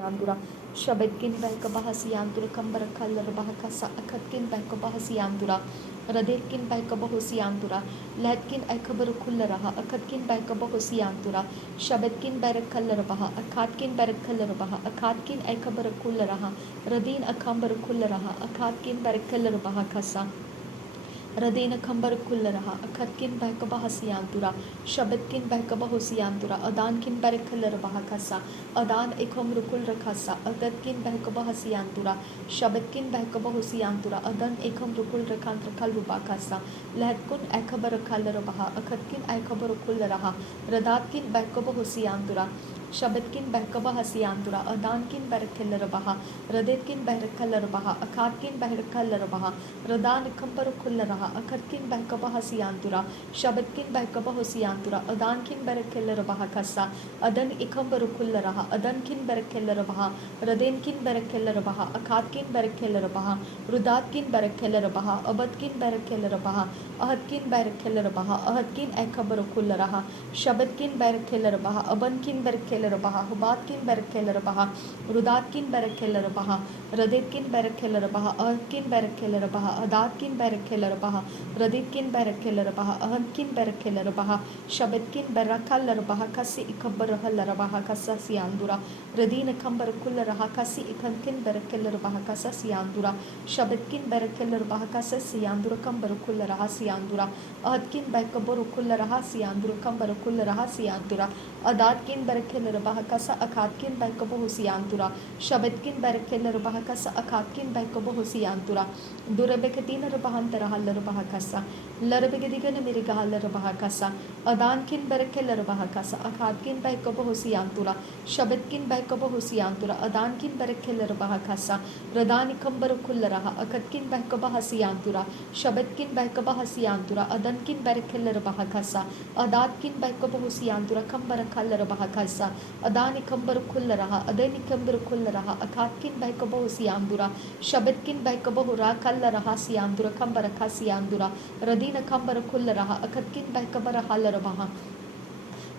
Yandura, Shabetkin Baikabahasi Yandura, Kambarakala Bahakasa, Akatkin Baikabahasi Yandura, Radetkin Baikabahosi Yandura, Latkin Aikabarukularaha, Akatkin Baikabahosi Yandura, Shabetkin Barakalarabaha, Akatkin Barakalarabaha, Akatkin Aikabarukularaha, Radin Akambarukularaha, Akatkin Barakalarabaha Kasa. Radena Kambar Kullaraha, Akatkin Baikabahasiyantura, Shabetkin Baikabahosiyantura, Adankin Barakalar Bahakasa, Adan Ekom Rukul Rakasa, Adatkin Baikabahasiyantura, Shabetkin Baikabahosiyantura, Adan Ekom Rukul Rakantra Kalrubakasa, Latkun Akabarakalar Baha, Akatkin Akabarukularaha, Radatkin Baikabahosiyantura, Shabetkin Baikabahasiyantura, Adankin Barakilarabaha, Radetkin Barakilarabaha, Akatkin Barakilarabaha, Radan Kambarukularaha, Akatkin Baikabahasiyantura, Shabetkin Baikabahosiyantura, Adankin Barakilarabaha Kasa, Adan Ikambarukularaha, Adankin Barakilarabaha, Radenkin Barakilarabaha, Akatkin Barakilarabaha, Rudatkin Barakilarabaha, Abadkin Barakilarabaha, Ahadkin Barakilarabaha, Ahadkin Akabarukularaha, Shabetkin Barakilarabaha, Abankin Barakilarabaha, Hubatkin Barakilarabaha, Rudatkin Barakilarabaha, Radetkin Barakilarabaha, Ahadkin Barakilarabaha, Adatkin Barakilarabaha, Radetkin Barakilarabaha, Ahadkin Barakilarabaha, Shabetkin Barakalarabaha, Kasi Ikabarahalabaha, Kasasi Andura, Radina Kambarukularaha, Kasi Ikankin Barakilarabaha, Kasasi Andura, Shabetkin Barakilarabaha, Kasasi Andura, Kambarukularaha, Siandura, Ahadkin Baikabarukularaha, Siandura, Kambarukularaha, Siandura, Adatkin Barakilarabaha, Kasa Akatkin Baikabahusiantura, Shabetkin Barakilarabaha, Kasa Akatkin Baikabahusiantura, Durabekatina Rabahantara Halarabaha Kasa, Larabegadigan Mirigahalabaha Kasa, Adankin Barakilarabaha Kasa, Akatkin Baikabahusiantura, Shabetkin Baikabahusiantura, Adankin Barakilarabaha Kasa, Radani Kambarukularaha, Akatkin Baikabahasiantura, Shabetkin Baikabahasiantura, Adankin Barakilarabaha Kasa, Adatkin Baikabahusiantura, Kambarakalarabaha Kasa, Adani Kambarukularaha, Adani Kambarukularaha, Akatkin Baikabahasiandura, Shabetkin Baikabahura, Kalaraha Siandura, Kambarakasiandura, Radina Kambarukularaha, Akatkin Baikabarahalarabaha,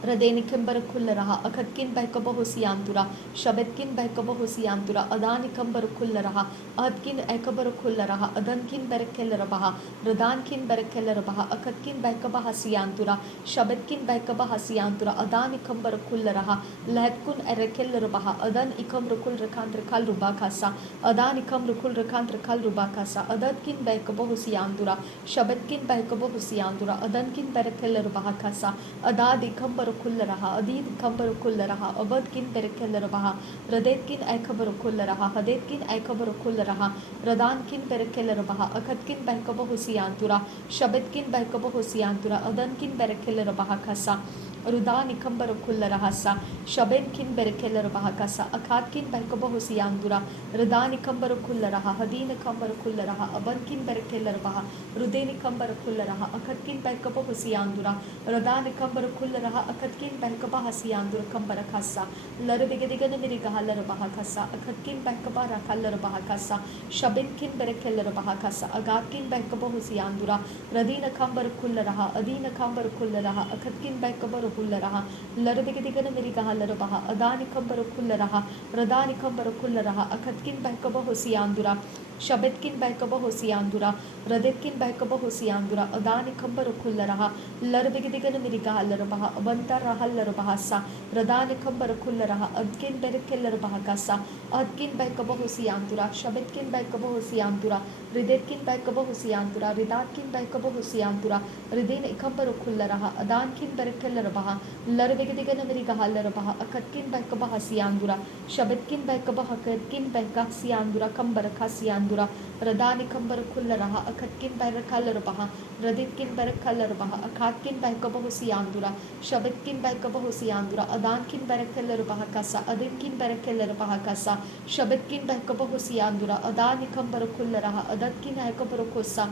Radeni Kambarukularaha, Akatkin Baikabahosiantura, Shabetkin Baikabahosiantura, Adani Kambarukularaha, Adkin Ekabarukularaha, Adankin Barakilarabaha, Radankin Barakilarabaha, Akatkin Baikabahasiantura, Shabetkin Baikabahasiantura, Adani Kambarukularaha, Latkun Erekilarabaha, Adan Ikamrukul Rakantra Kalrubakasa, Adani Kamrukul Rakantra Kalrubakasa, Adatkin Baikabahosiandura, Shabetkin Baikabahosiandura, Adankin Barakilarabaha Kasa, Adadi Kambaru Kullaraha, Adid Kambarukularaha, Abadkin Berekelarabaha, Radetkin Aikabarukularaha, Hadetkin Aikabarukularaha, Radankin Berekelarabaha, Akatkin Baikabahusiantura, Shabetkin Baikabahusiantura, Adankin Berekelarabaha Kasa, Rudani Kambarukullarahasa, Shabenkin Berekelarbahakasa, Akatkin Baikabahusiandura, Radani Kambarukullaraha, Hadina Kambarukullaraha, Abankin Berekelarbaha, Rudeni Kambarukullaraha, Akatkin Baikabahusiandura, Radani Kambarukullaraha, Akatkin Baikabahasiandura Kambarakasa, Larabigadigan Mirigahalarbahakasa, Akatkin Baikabarakalarabahakasa, Shabenkin Berekelarabahakasa, Agatkin Baikabahusiandura, Radina Kambarukullaraha, Adina Kambarukullaraha, Akatkin Baikabaru Kullaraha, Larabigadigan Mirigahalabaha, Adani Kambarukullaraha, Radani Kambarukullaraha, Akatkin Baikabahosiandura, Shabetkin Baikabahosiandura, Radetkin Baikabahosiandura, Adani Kambarukullaraha, Larabigadigan Mirigahalabaha, Abantara Halarabahasa, Radani Kambarukullaraha, Adkin Berekelarabahakasa, Adkin Baikabahosiandura, Shabetkin Baikabahosiandura, Ridetkin Baikabahosiandura, Ridatkin Baikabahosiandura, Ridin Ikambarukullaraha, Adankin Berekelarabaha, Larabigadigan Mirigahalabaha, Akatkin Baikabahasiandura, Shabetkin Baikabahakatkin Baikasiandura, Kambarakasiandura, Radani Kambarukullaraha, Akatkin Bairakalarabaha, Raditkin Bairakalarabaha, Akatkin Baikabahosiandura, Shabetkin Baikabahosiandura, Adankin Bairakalarabaha Kasa, Adinkin Bairakalarabaha Kasa, Shabetkin Baikabahosiandura, Adani Kambarukullaraha, Adatkin Aikabarukosa,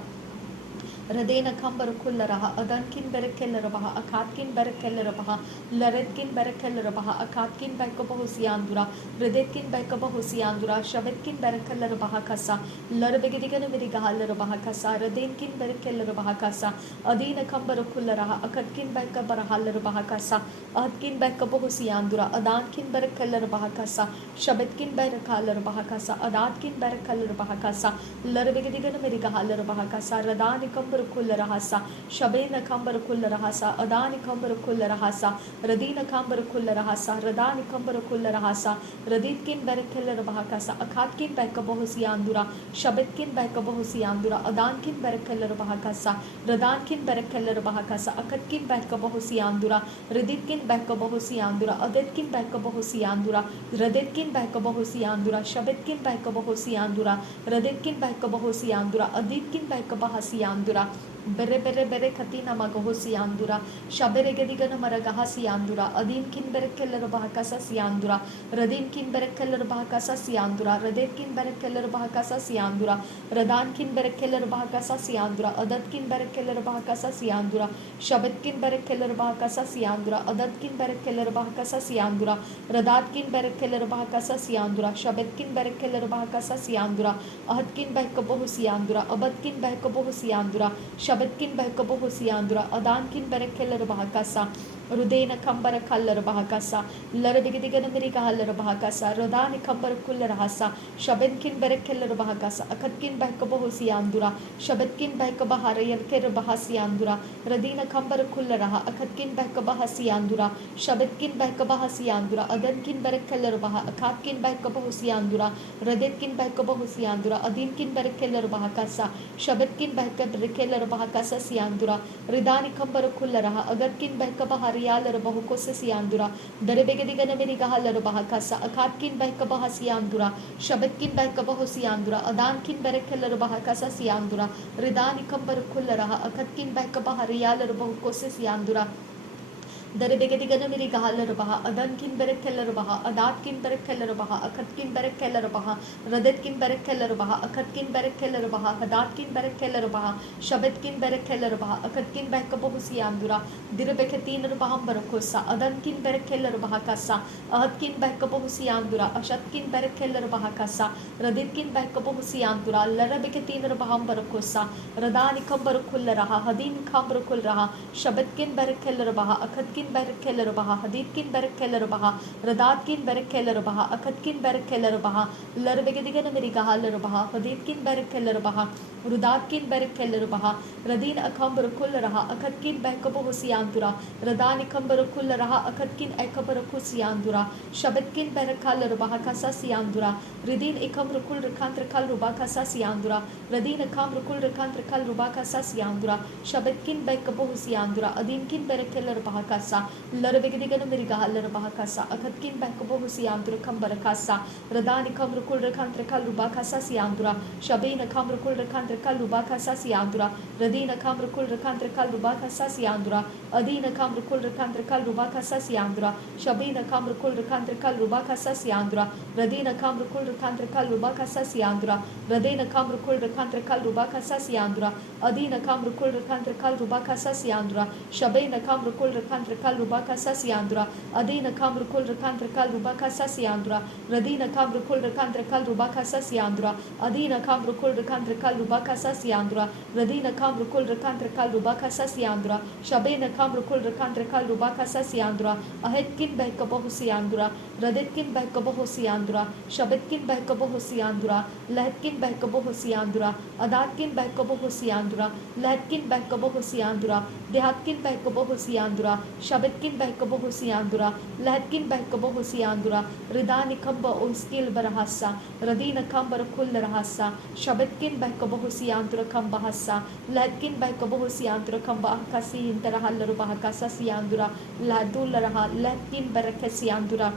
Radena kambar kullaraha, adankin berekelerabaha, akatkin berekelerabaha, laretkin berekelerabaha, akatkin bekabohusiandura, redetkin bekabohusiandura, shabetkin berekelerabaha kasa, larabegedigan virigahalerabaha kasa, radenkin berekelerabaha kasa, adina kambar kullaraha, akatkin bekabarahalerabaha kasa, adkin bekabohusiandura, adankin berekelerabaha kasa, shabetkin berekalerabaha kasa, adatkin berekelerabaha kasa, larabegedigan virigahalerabaha kasa, radani kambar kullarahasa, shabena kambar kullarahasa, adani kambar kullarahasa, radina kambar kullarahasa, radani kambar kullarahasa, raditkin berekellerabahakasa, akatkin bekabohusiandura, shabetkin bekabohusiandura, adankin berekellerabahakasa, radankin berekellerabahakasa, akatkin bekabohusiandura, raditkin bekabohusiandura, adetkin bekabohusiandura, raditkin bekabohusiandura, shabetkin bekabohusiandura, raditkin bekabohusiandura, aditkin bekabahasiandura, bere bere bere katina magahosiandura, shabere gedigana maragahasiandura, adinkin berekeller bahakasa siandura, radinkin berekeller bahakasa siandura, radetkin berekeller bahakasa siandura, radankin berekeller bahakasa siandura, adatkin berekeller bahakasa siandura, shabetkin berekeller bahakasa siandura, adatkin berekeller bahakasa siandura, radatkin berekeller bahakasa siandura, shabetkin berekeller bahakasa siandura, ahadkin behkabohu siandura, abatkin behkabohu siandura, shabetkin behkabohu siandura, adankin berekeller bahakasa, Rudena kambara kallar bahakasa, larabigadigan mirika hallar bahakasa, rodani kambar kullar hasa, shabenkin berekeller bahakasa, akatkin behkabohusi andura, shabetkin behkabahara yerker bahasi andura, radina kambar kullaraha, akatkin behkabahasi andura, shabetkin behkabahasi andura, adankin berekeller baha, akatkin behkabohusi andura, radetkin behkabohusi andura, adinkin berekeller bahakasa, shabetkin behkaberekeller bahakasa siandura, ridani kambar kullaraha, agatkin behkabahara yalar bahukose siandura, berebegedigan merigahalar bahakasa, akatkin behkabahasiandura, shabetkin behkabahosiandura, adankin berekeller bahakasa siandura, ridani kambar kullaraha, akatkin behkabahara yalar bahukose siandura, Darabegadigan merigahalar baha, adankin berekeller baha, adatkin berekeller baha, akatkin berekeller baha, radetkin berekeller baha, akatkin berekeller baha, adatkin berekeller baha, shabetkin berekeller baha, akatkin behkabohusiandura, dirabekatiner baham barakosa, adankin berekeller baha kasa, ahadkin behkabohusiandura, ashatkin berekeller baha kasa, radetkin behkabohusiandura, larabekatiner baham barakosa, radani kambar kullaraha, hadin kambar kullaraha, shabetkin berekeller baha, akatkin berekeller baha, haditkin berekeller baha, radatkin berekeller baha, akatkin berekeller baha, larbegedigan merigahalar baha, haditkin berekeller baha, rudatkin berekeller baha, radin akambar kullaraha, akatkin behkabohusiandura, radani kambar kullaraha, akatkin ekabarukusiandura, shabetkin berekaller baha kasasiandura, ridin ikamr kul rekantre kal ruba kasasiandura, radin akamr kul rekantre kal ruba kasasiandura, shabetkin behkabohusiandura, adinkin berekeller baha kasa, larabegedigan merigahalar baha kasa, akatkin behkabohusiandura kambar kasa, radani kamr kul rekantre kal ruba kasasiandura, shabina kamr kul rekantre kal ruba kasasiandura, radina kamr kul rekantre kal ruba kasasiandura, adina kamr kul rekantre kal ruba kasasiandura, shabina kamr kul rekantre kal ruba kasasiandura, radina kamr kul rekantre kal ruba kasasiandura, radina kamr kul rekantre kal ruba kasasiandura, adina kamr kul rekantre kal ruba kasasiandura, shabina kamr kul rekantre kal ruba kasasiandura, adina kamr kul rekantre kal ruba kasasiandura, radina kamr kul rekantre kal ruba kasasiandura, adina kamr kul rekantre kal ruba kasasiandura, radina kamr kul rekantre kal ruba kasasiandura, shabina kamr kul rekantre kal ruba kasasiandura, ahetkin behkabohusiandura, radetkin behkabohusiandura, shabetkin behkabohusiandura, lahetkin behkabohusiandura, adatkin behkabohusiandura, lahetkin behkabohusiandura, dehatkin behkabohusiandura, shabetkin behkabohusiandura, lahetkin behkabohusiandura, ridani kamba uskil barahasa, radina kambar kullarahasa, shabetkin behkabohusiandura kambahasa, lahetkin behkabohusiandura kambahakasi interahallaru bahakasa siandura, ladularaha, lahetkin berekesiandura,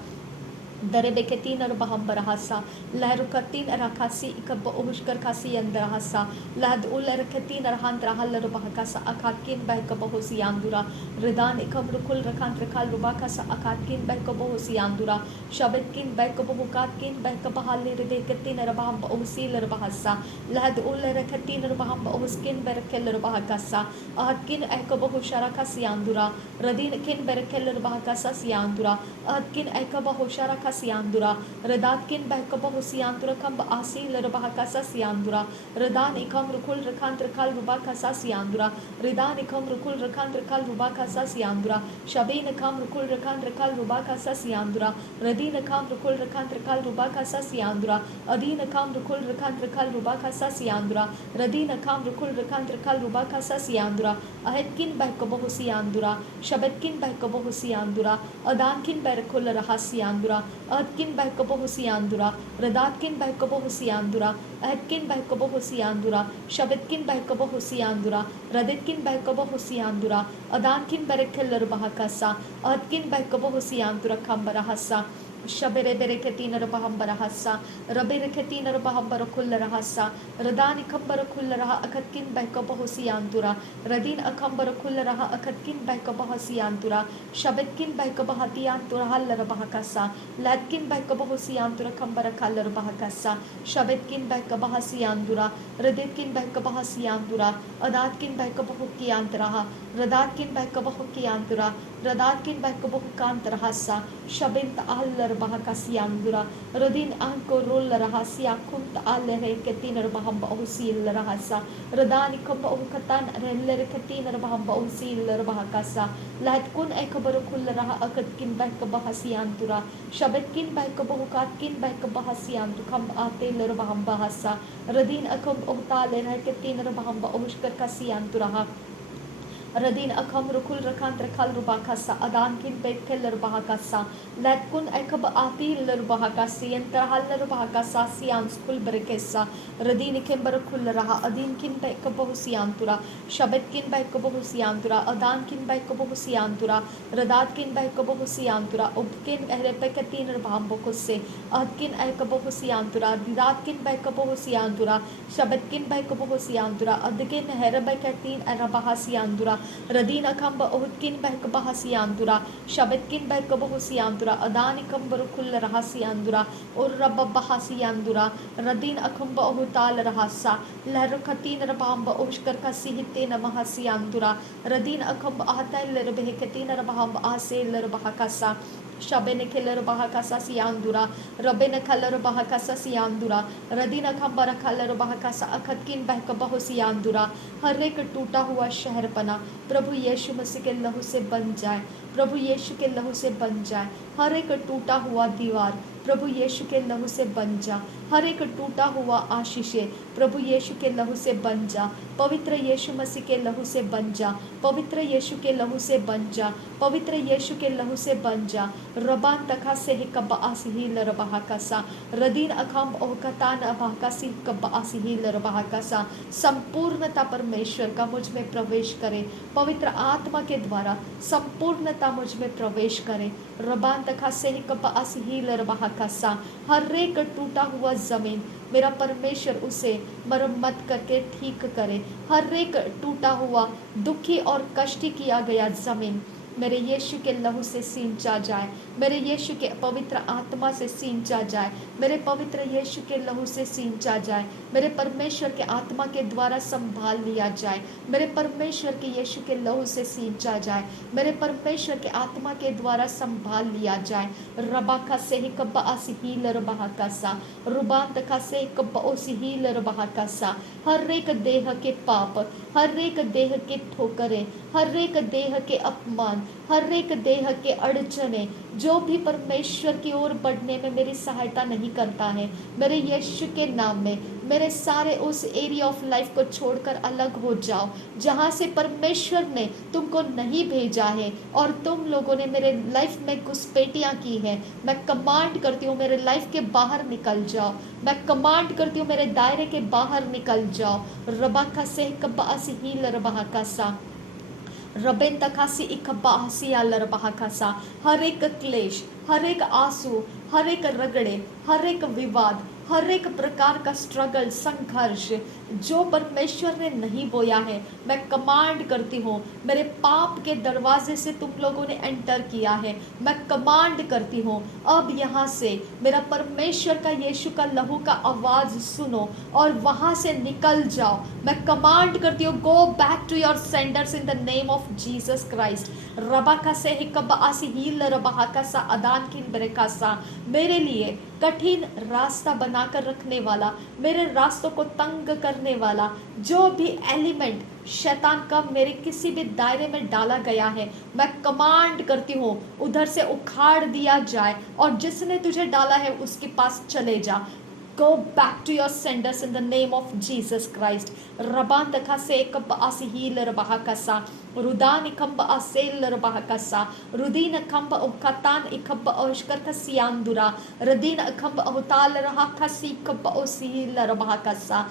Darebeketin Rabahambarahasa, Larukatin Arakasi, Ikaba Ushkarkasi and Rahasa, Lad Ulerkatin Arhandrahal Rubakasa, Akatkin Bakabohosi Andura, Redan Ikamrukul Rakantrakal Rubakasa, Akatkin Bakabohosi Andura, Shabetkin Bakabohukatkin Bakabahali Rebekatin Rabahamba Osil Rabahasa, Lad Ulerkatin Rabahamba Oskin Berakel Rabahakasa, Atkin Ekabohusharakasi Andura, Radin Kin Berakel Rabahakasa Siandura, Atkin Ekabohusharaka Siandura, Redatkin Bakaba Husiandura Kamba Asi Lerabahakasa Siandura, Redan Ikam Rukul Rakantrakal Rubakasa Siandura, Redan Ikam Rukul Rakantrakal Rubakasa Siandura, Shabin Kam Rukul Rakantrakal Rubakasa Siandura, Radina Kam Rukul Rakantrakal Rubakasa Siandura, Adina Kam Rukul Rakantrakal Rubakasa Siandura, Radina Kam Rukul Rakantrakal Rubakasa Siandura, Ahetkin Bakaba Husiandura, Shabetkin Bakaba Husiandura, Adankin Barakul Rahasiandura, Adkin Bakabohusiandura, Radatkin Bakabohusiandura, Adkin Bakabohusiandura, Shabitkin Bakabohusiandura, Raditkin Bakabohusiandura, Adankin Barakeller Bahakasa, Adkin Bakabohusiandura Kambarahasa, Shabere Bereketina Rabahambarahasa, Rabereketina Rabahambarakullarahasa, Radani Kambarakullaraha Akatkin Bakabohusiandura, Radin Akambarakullaraha Akatkin Bakabahasiandura, Shabetkin Bakabahatiantura Hallarabahakasa, Latkin Bakabohusiandura Kambarakalar Bahakasa, Shabetkin Bakabahasiandura, Raditkin Bakabahasiandura, Adatkin Bakabahukiantaraha, Radatkin Bakabahukiantura, Radatkin Bakabahukantarahasa, Shabint Allar Bahakasiandura, Radin Anko Rulla Rahasia Kunt Alle Ketina Bahamba Osil Rahasa, Radani Kamba Okatan Reller Katina Bahamba Osil Bahakasa, Latkun Ekabarukul Raha Akatkin Bakabahasiantura, Shabetkin Bakabahukatkin Bakabahasian to come Ate Bahambahasa, Radin Akam Otale Katina Bahamba Oshkar Kasianturaha. Radin Akam Rukul Rakantrakal Rubakasa, Adankin Bekeller Bahakasa, Latkun Ekab Ati Lurubahakasi, and Trahaller Bahakasa, Sian School Berekesa, Radin Kimbarakul Raha, Adinkin Bekabohusiantura, Shabetkin Bekabohusiantura, Adankin Bekabohusiantura, Radatkin Bekabohusiantura, Ubkin Erepekatin Bambokose, Adkin Ekabohusiantura, Didatkin Bekabohusiantura, Shabetkin Bekabohusiantura, Adkin Herebekatin Arabahasiandura, Radina Kamba Uhkin Bakabahasiandura, Shabetkin Bakabahusiandura, Adani Kambarukul Rahasiandura, Urabahasiandura, Radin Akamba Uhutal Rahasa, Larukatin Rabamba Ushkar Kasihitena Mahasiandura, Radin Akamba Ahatal Rebehekatina Rabahamba Ase Lerabahakasa, Shabene Keller Bahakasa Siandura, Rabena Kalar Bahakasa Siandura, Radina Kambara Kalar Bahakasa Akatkin Bakabahusiandura, हर एक टूटा हुआ शहरपना प्रभु यीशु मसीह के लहू से बन जाए, प्रभु यीशु के लहू से बन जाए, हर एक टूटा हुआ दीवार प्रभु यीशु के लहू से बन जा, हर एक टूटा हुआ आशीषे प्रभु यीशु के लहू से बन जा, पवित्र यीशु मसीह के लहू से बन जा, पवित्र यीशु के लहू से बन जा, पवित्र यीशु के लहू से बन जा, रबान तका से ही कब आसी लरबहा कसा, रदीन अखम ओहकतान अबाकासी कब आसी लरबहा कसा, संपूर्णता परमेश्वर का मुझ में प्रवेश करे, पवित्र आत्मा के द्वारा संपूर्णता मुझ में प्रवेश करे, रबान तका से ही कब आसी लरबहा कसा, हर एक टूटा हुआ जमीन मेरा परमेश्वर उसे मरम्मत करके ठीक करे, हर एक टूटा हुआ दुखी और कष्ट किया गया जमीन मेरे यीशु के लहू से सींचा जाए, मेरे यीशु के पवित्र आत्मा से सींचा जाए, मेरे पवित्र यीशु के लहू से सींचा जाए, मेरे परमेश्वर के आत्मा के द्वारा संभाल लिया जाए, मेरे परमेश्वर के यीशु के लहू से सींचा जाए, मेरे परमेश्वर के आत्मा के द्वारा संभाल लिया जाए, रबाका से ही कब्बा आसिहील रबाकासा, रुबातका से कब्बा ओसिहील रबाकासा, हर एक देह के पाप, हर एक देह के ठोकरें, हर एक देह के अपमान, हर एक देह के अड़चने जो भी परमेश्वर की ओर बढ़ने में मेरी सहायता नहीं करता है, मेरे यीशु के नाम में मेरे सारे उस एरिया ऑफ लाइफ को छोड़कर अलग हो जाओ जहाँ से परमेश्वर ने तुमको नहीं भेजा है और तुम लोगों ने मेरे लाइफ में घुसपैठियाँ की है। मैं कमांड करती हूँ मेरे लाइफ के बाहर निकल जाओ, मैं कमांड करती हूँ मेरे दायरे के बाहर निकल जाओ। रबाका से कबासी ही लरबाका सा रबेन तकासी इकबासी अल्लरबाकासा, हर एक क्लेश, हर एक आंसू, हर एक रगड़े, हर एक विवाद, हर एक प्रकार का स्ट्रगल, संघर्ष जो परमेश्वर ने नहीं बोया है, मैं कमांड करती हूँ, मेरे पाप के दरवाजे से तुम लोगों ने एंटर किया है, मैं कमांड करती हूँ, अब यहाँ से मेरा परमेश्वर का यीशु का लहू का आवाज़ सुनो और वहाँ से निकल जाओ। मैं कमांड करती हूँ, go back to your senders in the name of Jesus Christ. रबा का से हिकब आसी हील रबा का सा अदान किन बरे का सा, मेरे लिए कठिन रास्ता बनाकर रखने वाला, मेरे रास्तों को तंग करने वाला जो भी एलिमेंट शैतान का मेरे किसी भी दायरे में डाला गया है, मैं कमांड करती हूँ उधर से उखाड़ दिया जाए और जिसने तुझे डाला है उसके पास चले जा। Go back to your senders in the name of Jesus Christ. Raban takha se kab asihil rabahakasa. Rudan ikamba asel rabahakasa. Rudin akamba ukatan ikamba oshkarta siandura. Radin akamba hotal rahakasi kaba osihil rabahakasa.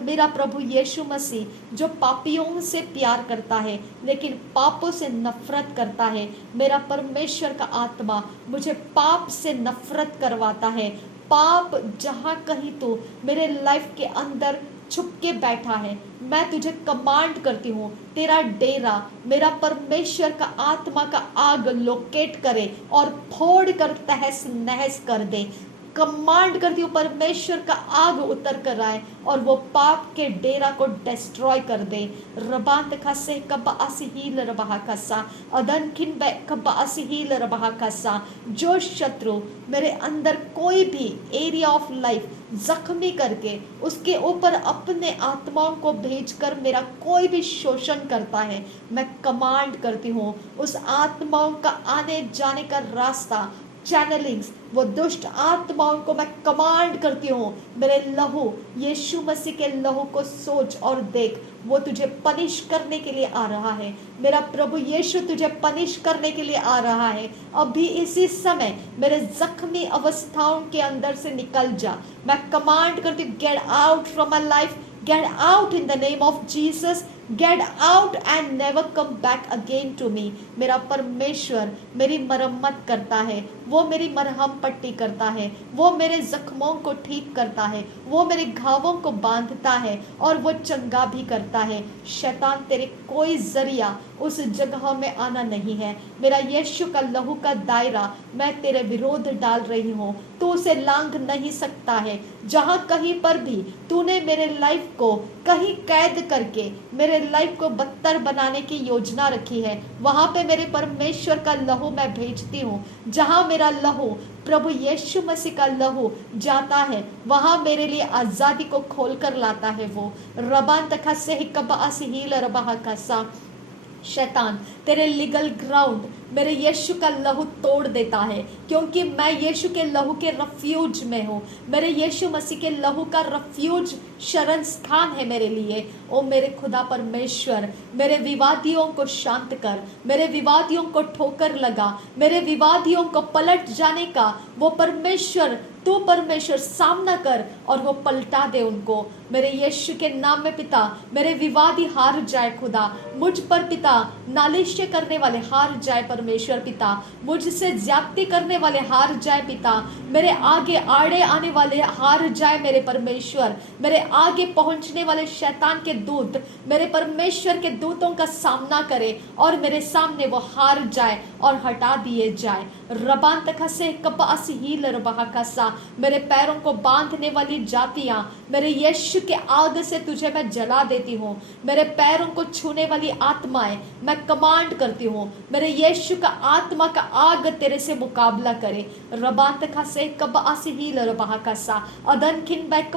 मेरा प्रभु यीशु मसीह जो पापियों से प्यार करता है लेकिन पापों से नफरत करता है, मेरा परमेश्वर का आत्मा मुझे पाप से नफरत करवाता है। पाप जहाँ कहीं तो मेरे लाइफ के अंदर छुप के बैठा है, मैं तुझे कमांड करती हूँ, तेरा डेरा मेरा परमेश्वर का आत्मा का आग लोकेट करे और फोड़ कर तहस नहस कर दे। कमांड करती हूँ परमेश्वर का आग उतर कर आए और वो पाप के डेरा को डिस्ट्रॉय कर दे। रबांत खसे कब असहील रबहा कसा अदन किन बे कब असहील रबहा कसा। जो शत्रु मेरे अंदर कोई भी एरिया ऑफ लाइफ जख्मी करके उसके ऊपर अपने आत्माओं को भेजकर मेरा कोई भी शोषण करता है, मैं कमांड करती हूँ उस आत्माओं का आने जाने का रास्ता, चैनलिंग्स, वो दुष्ट आत्माओं को मैं कमांड करती हूँ, मेरे लहू यीशु मसीह के लहू को सोच और देख, वो तुझे पनिश करने के लिए आ रहा है। मेरा प्रभु यीशु तुझे पनिश करने के लिए आ रहा है। अभी इसी समय मेरे जख्मी अवस्थाओं के अंदर से निकल जा। मैं कमांड करती हूँ, get out from my life, get out in the name of Jesus, get out and never come back again to me. मेरा परमेश्वर मेरी मरम्मत करता है, वो मेरी मरहम पट्टी करता है, वो मेरे जख्मों को ठीक करता है, वो मेरे घावों को बांधता है और वो चंगा भी करता है। शैतान तेरे कोई जरिया उस जगह में आना नहीं है। मेरा यीशु का लहू का दायरा मैं तेरे विरोध डाल रही हूँ, तू उसे लांघ नहीं सकता है। जहाँ कहीं पर भी तूने मेरे लाइफ को कहीं कैद करके मेरे लाइफ को बदतर बनाने की योजना रखी है, वहाँ पे मेरे परमेश्वर का लहू मैं भेजती हूँ। जहाँ मेरा लहू प्रभु यीशु मसीह का लहू जाता है, वहाँ मेरे लिए आज़ादी को खोल कर लाता है वो। रबान तखा से ही कबा असहील रबा का सा। शैतान तेरे लीगल ग्राउंड मेरे यीशु का लहू तोड़ देता है, क्योंकि मैं यीशु के लहू के रफ्यूज में हूँ। मेरे यीशु मसीह के लहू का रफ्यूज शरण स्थान है मेरे लिए। ओ मेरे खुदा परमेश्वर, मेरे विवादियों को शांत कर, मेरे विवादियों को ठोकर लगा, मेरे विवादियों को पलट जाने का वो परमेश्वर, तू परमेश्वर सामना कर और वो पलटा दे उनको। मेरे यीशु के नाम में पिता, मेरे विवादी हार जाए खुदा। मुझ पर पिता नालिश करने वाले हार जाए परमेश्वर पिता। मुझसे ज्यादती करने वाले हार जाए पिता। मेरे आगे आड़े आने वाले हार जाए मेरे परमेश्वर। मेरे आगे पहुंचने वाले शैतान के दूत मेरे परमेश्वर के दूतों का सामना करे और मेरे सामने वो हार जाए और हटा दिए जाए। रबान तखा से कपास हील रबा कसा। मेरे पैरों को बांधने वाली जातियां मेरे यीशु के आग से तुझे मैं जला देती हूँ। मेरे पैरों को छूने वाली आत्माएं मैं कमांड करती हूँ, मेरे यीशु का आत्मा का आग तेरे से मुकाबला करे। रबान तखा से कपास हील रबा कसा अदन खिन बैक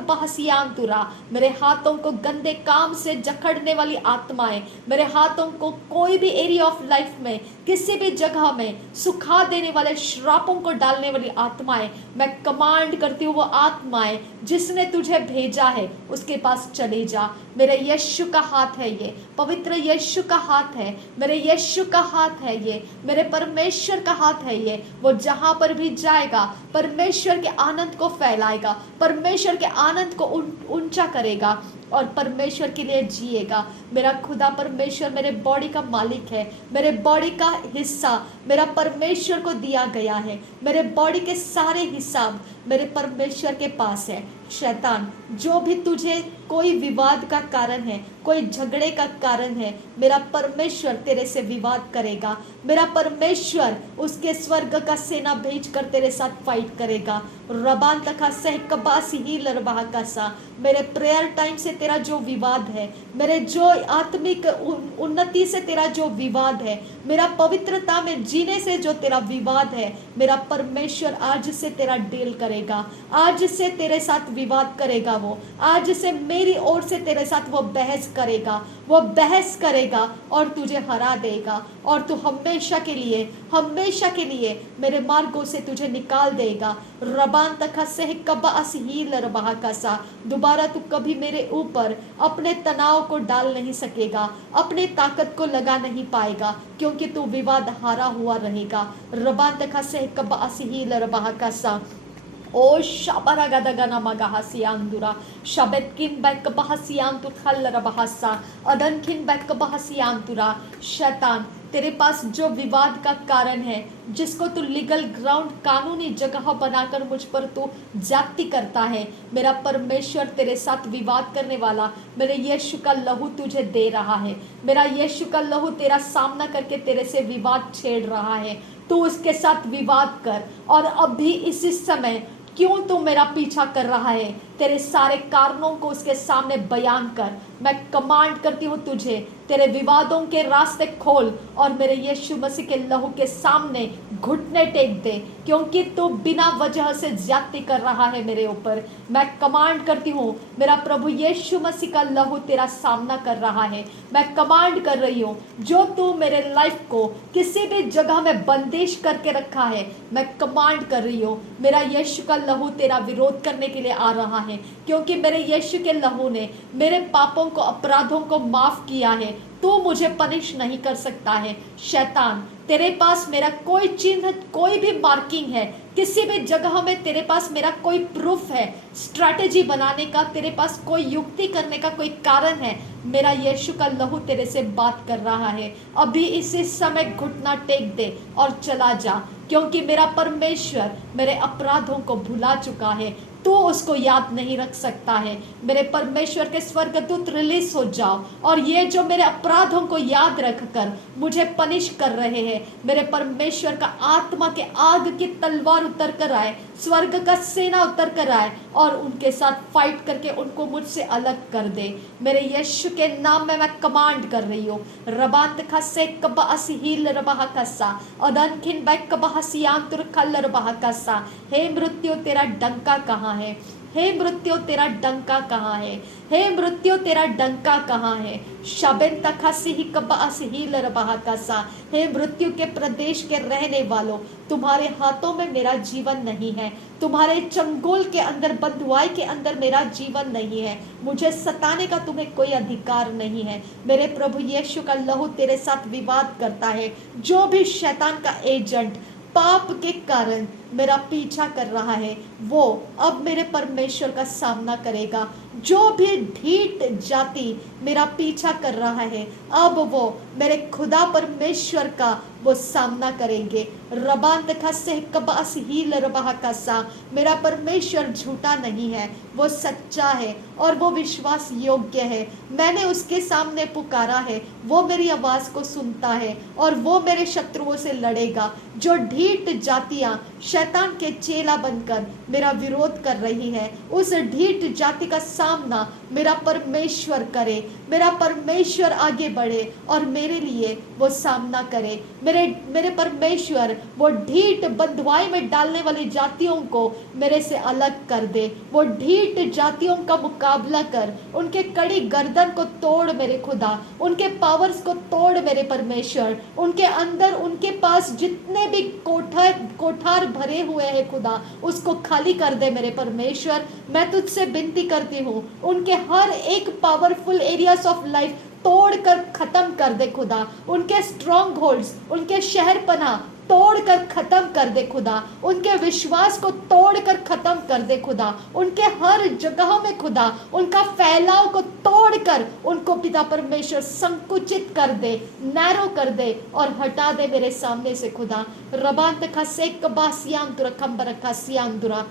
तुरा। मेरे हाथों को गंदे काम से जकड़ने वाली आत्माएं, मेरे हाथों को कोई भी एरिया ऑफ लाइफ में किसी भी जगह में सुखा देने वाले श्रापों को डालने वाली आत्माएं, मैं कमांड करती हूँ वो आत्माएं जिसने तुझे भेजा है उसके पास चले जा। मेरे यीशु का हाथ है ये, पवित्र यीशु का हाथ है, मेरे यीशु का हाथ है ये, मेरे परमेश्वर का हाथ है ये। वो जहां पर भी जाएगा परमेश्वर के आनंद को फैलाएगा, परमेश्वर के आनंद को ऊंचा करेगा। और परमेश्वर के लिए जिएगा। मेरा खुदा परमेश्वर मेरे बॉडी का मालिक है, मेरे बॉडी का हिस्सा मेरा परमेश्वर को दिया गया है, मेरे बॉडी के सारे हिसाब मेरे परमेश्वर के पास है। शैतान, जो भी तुझे कोई विवाद का कारण है, कोई झगड़े का कारण है, मेरा परमेश्वर तेरे से विवाद करेगा। मेरा परमेश्वर उसके स्वर्ग का सेना भेजकर तेरे साथ फाइट करेगा। रबान तका सह कबास ही लरबाह का सा, मेरे प्रेयर टाइम से तेरा जो विवाद है, मेरे जो आत्मिक उन्नति से तेरा जो विवाद है, मेरा पवित्रता में जीने से जो तेरा विवाद है, मेरा परमेश्वर आज से तेरा डील करेगा। आज से तेरे साथ विवाद करेगा। वो आज से मेरी ओर से तेरे साथ वो बहस करेगा, वो बहस करेगा और तुझे हरा देगा, और तू हमेशा के लिए मेरे मार्गों से तुझे निकाल देगा। रबान तखा से कबा असहील रबाह का सा, दोबारा तू कभी मेरे ऊपर अपने तनाव को डाल नहीं सकेगा, अपने ताकत को लगा नहीं पाएगा, क्योंकि तू विवाद हारा हुआ रहेगा। रबान तखा से कबा असहील रबाह का सा, ओ शाबरा गदगना मगहसियांदुरा शबेतकिन बैक बहसियांतु खल्लर बहसा अदनकिन बैक बहसियांतुरा। शैतान, तेरे पास जो विवाद का कारण है, जिसको तू लीगल ग्राउंड कानूनी जगह बनाकर मुझ पर तू जाति करता है, मेरा परमेश्वर तेरे साथ विवाद करने वाला मेरे यीशु का लहू तुझे दे रहा है। मेरा यीशु का लहू तेरा सामना करके तेरे से विवाद छेड़ रहा है। तू उसके साथ विवाद कर, और अभी इसी समय क्यों तू मेरा पीछा कर रहा है, तेरे सारे कारणों को उसके सामने बयान कर। मैं कमांड करती हूँ तुझे, तेरे विवादों के रास्ते खोल और मेरे यीशु मसीह के लहू के सामने घुटने टेक दे, क्योंकि तू बिना वजह से ज्यादती कर रहा है मेरे ऊपर। मैं कमांड करती हूँ, मेरा प्रभु यीशु मसीह का लहू तेरा सामना कर रहा है। मैं कमांड कर रही हूँ, जो तू मेरे लाइफ को किसी भी जगह में बंदिश करके रखा है, मैं कमांड कर रही हूँ, मेरा यीशु का लहू तेरा विरोध करने के लिए आ रहा है, क्योंकि मेरे यीशु के लहू ने मेरे पापों को, अपराधों को माफ किया है। तू मुझे पनिश नहीं कर सकता है। शैतान, तेरे पास मेरा कोई चिन्ह, कोई भी मार्किंग है, किसी भी जगह में तेरे पास मेरा कोई प्रूफ है, स्ट्रैटेजी बनाने का तेरे पास कोई युक्ति करने का कोई कारण है, मेरा यीशु का लहू तेरे से बात कर रहा है। अभी इसी समय घुटना टेक दे और चला जा, क्योंकि मेरा परमेश्वर मेरे अपराधों को भुला चुका है, तू उसको याद नहीं रख सकता है। मेरे परमेश्वर के स्वर्गदूत रिलीज हो जाओ, और ये जो मेरे अपराधों को याद रखकर मुझे पनिश कर रहे हैं, मेरे परमेश्वर का आत्मा के आग की तलवार उतर कर आए, स्वर्ग का सेना उतर कर आए और उनके साथ फाइट करके उनको मुझसे अलग कर दे। मेरे यीशु के नाम में मैं कमांड कर रही हूँ। रबात खसे कबा असहील रबाह कसा अदनखिन बैक कबा हसियांतुर खल रबाह कसा। हे मृत्यु, तेरा डंका कहाँ है? हे मृत्यु, तेरा डंका कहाँ है? हे मृत्यु, तेरा डंका कहाँ है? शबेन तखसी ही कबास ही लरबाह कसा। हे मृत्यु के प्रदेश के रहने वालों, तुम्हारे हाथों में मेरा जीवन नहीं है, तुम्हारे चंगुल के अंदर, बंधुआई के अंदर मेरा जीवन नहीं है, मुझे सताने का तुम्हें कोई अधिकार नहीं है। मेरे प्रभु यीशु का लहू तेरे साथ विवाद करता है। जो भी शैतान का एजेंट पाप के कारण मेरा पीछा कर रहा है, वो अब मेरे परमेश्वर का सामना करेगा। जो भी ढीठ जाति मेरा पीछा कर रहा है, अब वो मेरे खुदा परमेश्वर का वो सामना करेंगे। रबान तखसे कबास ही लरबाह कसा। मेरा परमेश्वर झूठा नहीं है, वो सच्चा है और वो विश्वास योग्य है। मैंने उसके सामने पुकारा है, वो मेरी आवाज को सुनता है और वो मेरे शत्रुओं से लड़ेगा। जो ढीठ जातियां शैतान के चेला बनकर मेरा विरोध कर रही है, उस ढीठ जाति का सामना मेरा परमेश्वर करे, मेरा परमेश्वर आगे बढ़े और मेरे लिए वो सामना करे। मेरे परमेश्वर वो ढीठ बंधुआई में डालने वाली जातियों को मेरे से अलग कर दे। वो ढीठ जातियों का मुकाबला कर, उनके कड़ी गर्दन को तोड़ मेरे खुदा, उनके पावर्स को तोड़ मेरे परमेश्वर। उनके अंदर, उनके पास जितने भी कोठार भरे हुए हैं खुदा, उसको खाली कर दे मेरे परमेश्वर। मैं तुझसे विनती करती हूँ, उनके हर एक पावरफुल एरियाज ऑफ लाइफ तोड़ कर खत्म कर दे खुदा। उनके स्ट्रॉन्ग होल्ड्स, उनके शहर पना तोड़कर खत्म कर दे खुदा, उनके विश्वास को तोड़कर खत्म कर दे खुदा, उनके हर जगह में खुदा उनका फैलाव को तोड़कर उनको पिता परमेश्वर संकुचित कर दे, नैरो कर दे और हटा दे मेरे सामने से खुदा। रबांत खसे कबासियां तुरा खंबरकासियां दुरा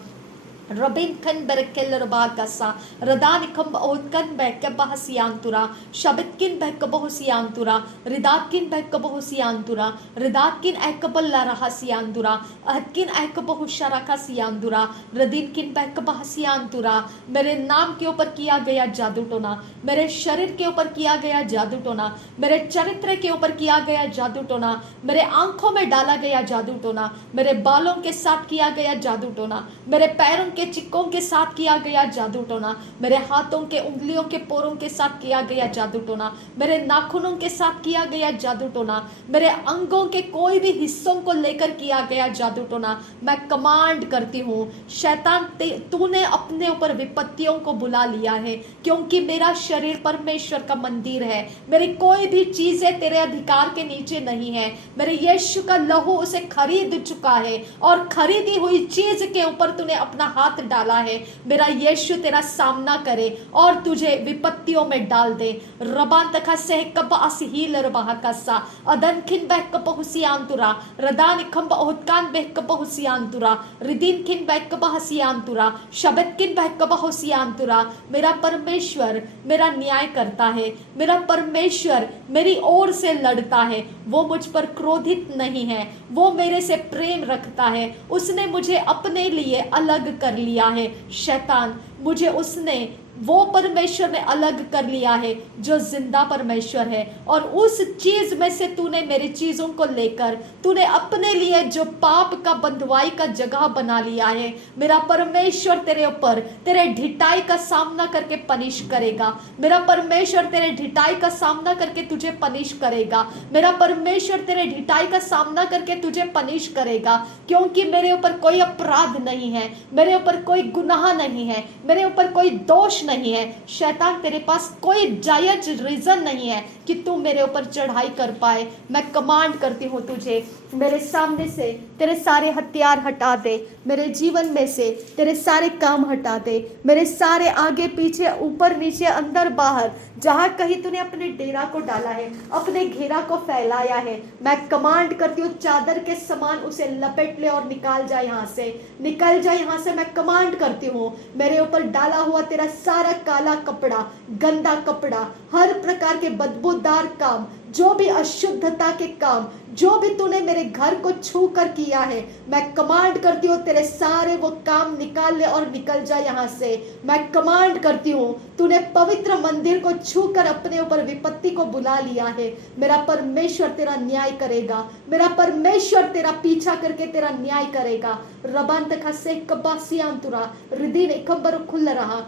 Robin kan berkeller bagasa radani kam outkan beke bahasiantura shabitkin beke bahasiantura ridatkin beke bahasiantura ridatkin ekaballa rahasiantura ahkin ekabahusharakasiantura radinkin beke bahasiantura मेरे नाम के ऊपर किया गया जादू टोना, मेरे शरीर के ऊपर किया गया जादू टोना, मेरे चरित्र के ऊपर किया गया जादू टोना, मेरे आंखों में डाला गया जादू टोना, मेरे बालों के साथ किया गया जादू टोना, मेरे पैरों के चिक्कों के साथ किया गया जादू टोना, मेरे हाथों के उंगलियों के पोरों के साथ किया गया जादू टोना, मेरे नाखूनों के साथ किया गया जादू टोना, मेरे अंगों के कोई भी हिस्सों को लेकर किया गया जादू टोना, मैं कमांड करती हूँ शैतान तूने अपने ऊपर विपत्तियों को बुला लिया है, क्योंकि मेरा शरीर परमेश्वर का मंदिर है, मेरी कोई भी चीजें तेरे अधिकार के नीचे नहीं है, मेरे यीशु का लहू उसे खरीद चुका है और खरीदी हुई चीज के ऊपर तूने अपना हाथ डाला है। मेरा यीशु तेरा सामना करे और तुझे विपत्तियों में डाल दे। रबान तका से कब असहील रबाह कसा अदन खिन बह कब हुसियांतुरा रदान खंब ओहतकान बह कब हुसियांतुरा रिदीन खिन बह कब हसियांतुरा शबत किन बह कब हुसियांतुरा। मेरा परमेश्वर मेरा न्याय करता है, मेरा परमेश्वर मेरी ओर से लड़ता है, वो मुझ पर क्रोधित नहीं है, वो मेरे से प्रेम रखता है, उसने मुझे अपने लिए अलग कर लिया है। शैतान मुझे उसने वो परमेश्वर ने अलग कर लिया है जो जिंदा परमेश्वर है, और उस चीज में से तूने मेरी चीजों को लेकर तूने अपने लिए जो पाप का बंधुआई का जगह बना लिया है, मेरा परमेश्वर तेरे ऊपर तेरे ढिठाई का सामना करके पनिश करेगा। मेरा परमेश्वर तेरे ढिठाई का सामना करके तुझे पनिश करेगा। मेरा परमेश्वर तेरे ढिठाई का सामना करके तुझे पनिश करेगा, क्योंकि मेरे ऊपर कोई अपराध नहीं है, मेरे ऊपर कोई गुनाह नहीं है, मेरे ऊपर कोई दोष नहीं है। शैतान तेरे पास कोई जायज रीजन नहीं है कि तू मेरे ऊपर चढ़ाई कर पाए। मैं कमांड करती हूँ तुझे, मेरे सामने से तेरे सारे हथियार हटा दे, मेरे जीवन में से तेरे सारे काम हटा दे, मेरे सारे आगे पीछे ऊपर नीचे अंदर बाहर जहां कहीं तूने अपने डेरा को डाला है, अपने घेरा को फैलाया है, मैं कमांड करती हूँ चादर के समान उसे लपेट ले और निकाल जाए यहाँ से, निकल जाए यहाँ से। मैं कमांड करती हूँ मेरे ऊपर डाला हुआ तेरा सारा काला कपड़ा, गंदा कपड़ा, हर प्रकार के बदबूदार काम, जो भी अशुद्धता के काम, जो भी तूने मेरे घर को छू कर किया है, मैं कमांड करती हूँ तेरे सारे वो काम निकाल ले और निकल जा यहाँ से। मैं कमांड करती हूँ तूने पवित्र मंदिर को छू कर अपने ऊपर विपत्ति को बुला लिया है, मेरा परमेश्वर तेरा न्याय करेगा, मेरा परमेश्वर तेरा पीछा करके तेरा न्याय करेगा। रबान तक से कबासियांतुरा रिदीन इकबर खुल रहा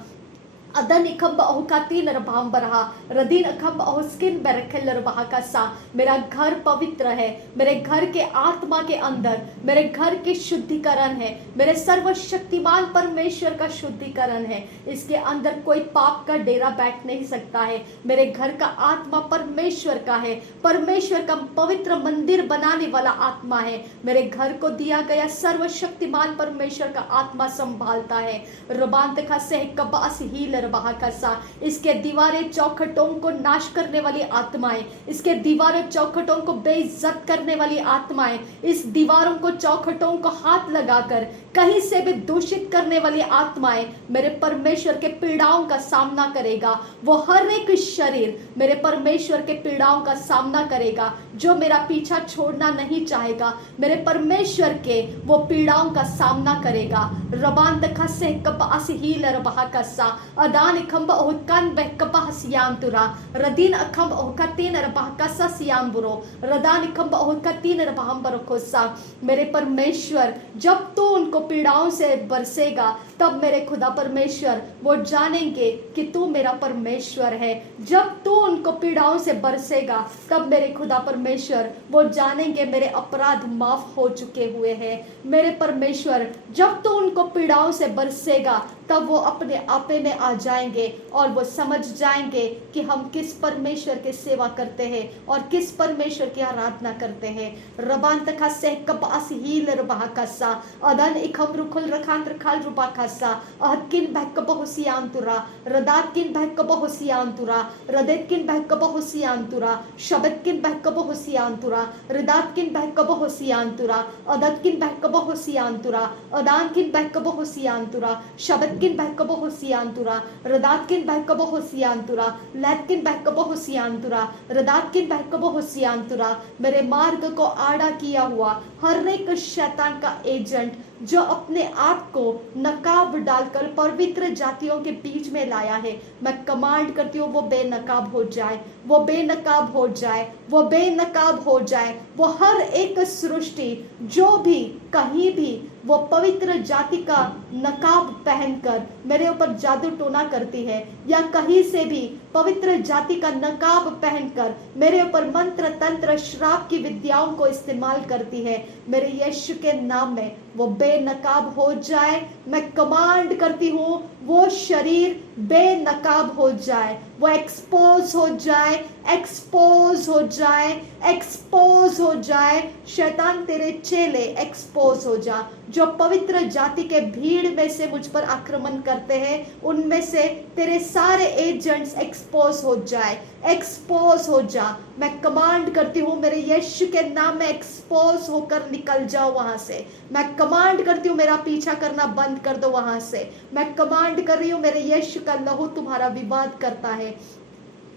अदन इखब अहुकातीन रबाम बरहा रदीन अखब अहुस्किन बेरखेल रबाह का सा। मेरा घर पवित्र है, मेरे घर के आत्मा के अंदर मेरे घर की शुद्धिकरण है, मेरे सर्वशक्तिमान परमेश्वर का शुद्धिकरण है, इसके अंदर कोई पाप का डेरा बैठ नहीं सकता है। मेरे घर का आत्मा परमेश्वर का है, परमेश्वर का पवित्र मंदिर बनाने वाला आत्मा है, मेरे घर को दिया गया सर्वशक्तिमान परमेश्वर का आत्मा संभालता है। रबांत खा से कबास हील इसके दीवारें चौखटों को नाश करने वाली आत्माएं, इसके दीवारों चौखटों को बेइज्जत करने वाली आत्माएं, इस दीवारों को चौखटों को हाथ लगाकर कहीं से भी दूषित करने वाली आत्माएं मेरे परमेश्वर के पीड़ाओं का सामना करेगा। वो हर एक शरीर मेरे परमेश्वर के पीड़ाओं का सामना करेगा जो मेरा पीछा छोड़ना नहीं चाहेगा, मेरे परमेश्वर के वो पीड़ाओं का सामना करेगा। रबान दखा से कबास हील रबाह कसा अदान खंब ओहकान बहकबा हसियांतुरा रदीन अखंब ओहकातीन रबाह कसा सियांबुरो रदान खंब ओहकातीन रबाहम बरकोसा। मेरे परमेश्वर जब तू उनको पीड़ाओं से बरसेगा तब मेरे खुदा परमेश्वर वो जानेंगे कि तू मेरा परमेश्वर है। जब तू उनको पीड़ाओं से बरसेगा तब मेरे खुदा परमेश्वर वो जानेंगे मेरे अपराध माफ हो चुके हुए हैं। मेरे परमेश्वर जब तू उनको पीड़ाओं से बरसेगा तब वो अपने आपे में आ जाएंगे और वो समझ जाएंगे कि हम किस परमेश्वर की सेवा करते हैं और किस परमेश्वर की आराधना करते हैं। रबांत खासे कपास हील रबा कसा अदन इखम रुखल रखांत रखाल रुबा कसा अहकिन बहक बहुसियांतुरा रदातकिन बहक बहुसियांतुरा रदेतकिन बहक बहुसियांतुरा शबतकिन बहक बहुसियांतुरा रदातकिन बहक बहुसियांतुरा अदतकिन बहक बहुसियांतुरा अदानकिन बहक बहुसियांतुरा शबतकिन बहक बहुसियांतुरा रदातकिन बहक बहुसियांतुरा लैतकिन बहक बहुसियांतुरा रदातकिन बहक बहुसियांतुरा। मेरे मार्ग को आड़ा किया हुआ हर एक शैतान का एजेंट जो अपने आप को नकाब डालकर पवित्र जातियों के बीच में लाया है, मैं कमांड करती हूँ वो बेनकाब हो जाए, वो बेनकाब हो जाए, वो बेनकाब हो जाए। वो हर एक सृष्टि जो भी कहीं भी वो पवित्र जाति का नकाब पहनकर मेरे ऊपर जादू टोना करती है या कहीं से भी पवित्र जाति का नकाब पहनकर मेरे ऊपर मंत्र तंत्र श्राप की विद्याओं को इस्तेमाल करती है, मेरे यीशु के नाम में वो बेनकाब हो जाए। मैं कमांड करती हूँ वो शरीर बेनकाब हो जाए, वो एक्सपोज हो जाए, एक्सपोज हो जाए, एक्सपोज हो जाए। शैतान तेरे चेले एक्सपोज हो जा, जो पवित्र जाति के भीड़ में से मुझ पर आक्रमण करते हैं, उनमें से तेरे सारे एजेंट्स एक्सपोज हो जाए, एक्सपोज हो जा। मैं कमांड करती हूँ मेरे यीशु के नाम में एक्सपोज होकर निकल जाओ वहां से। मैं कमांड करती हूँ मेरा पीछा करना बंद कर दो वहां से। मैं कमांड कर रही हूँ मेरे यीशु का लहू तुम्हारा विवाद करता है,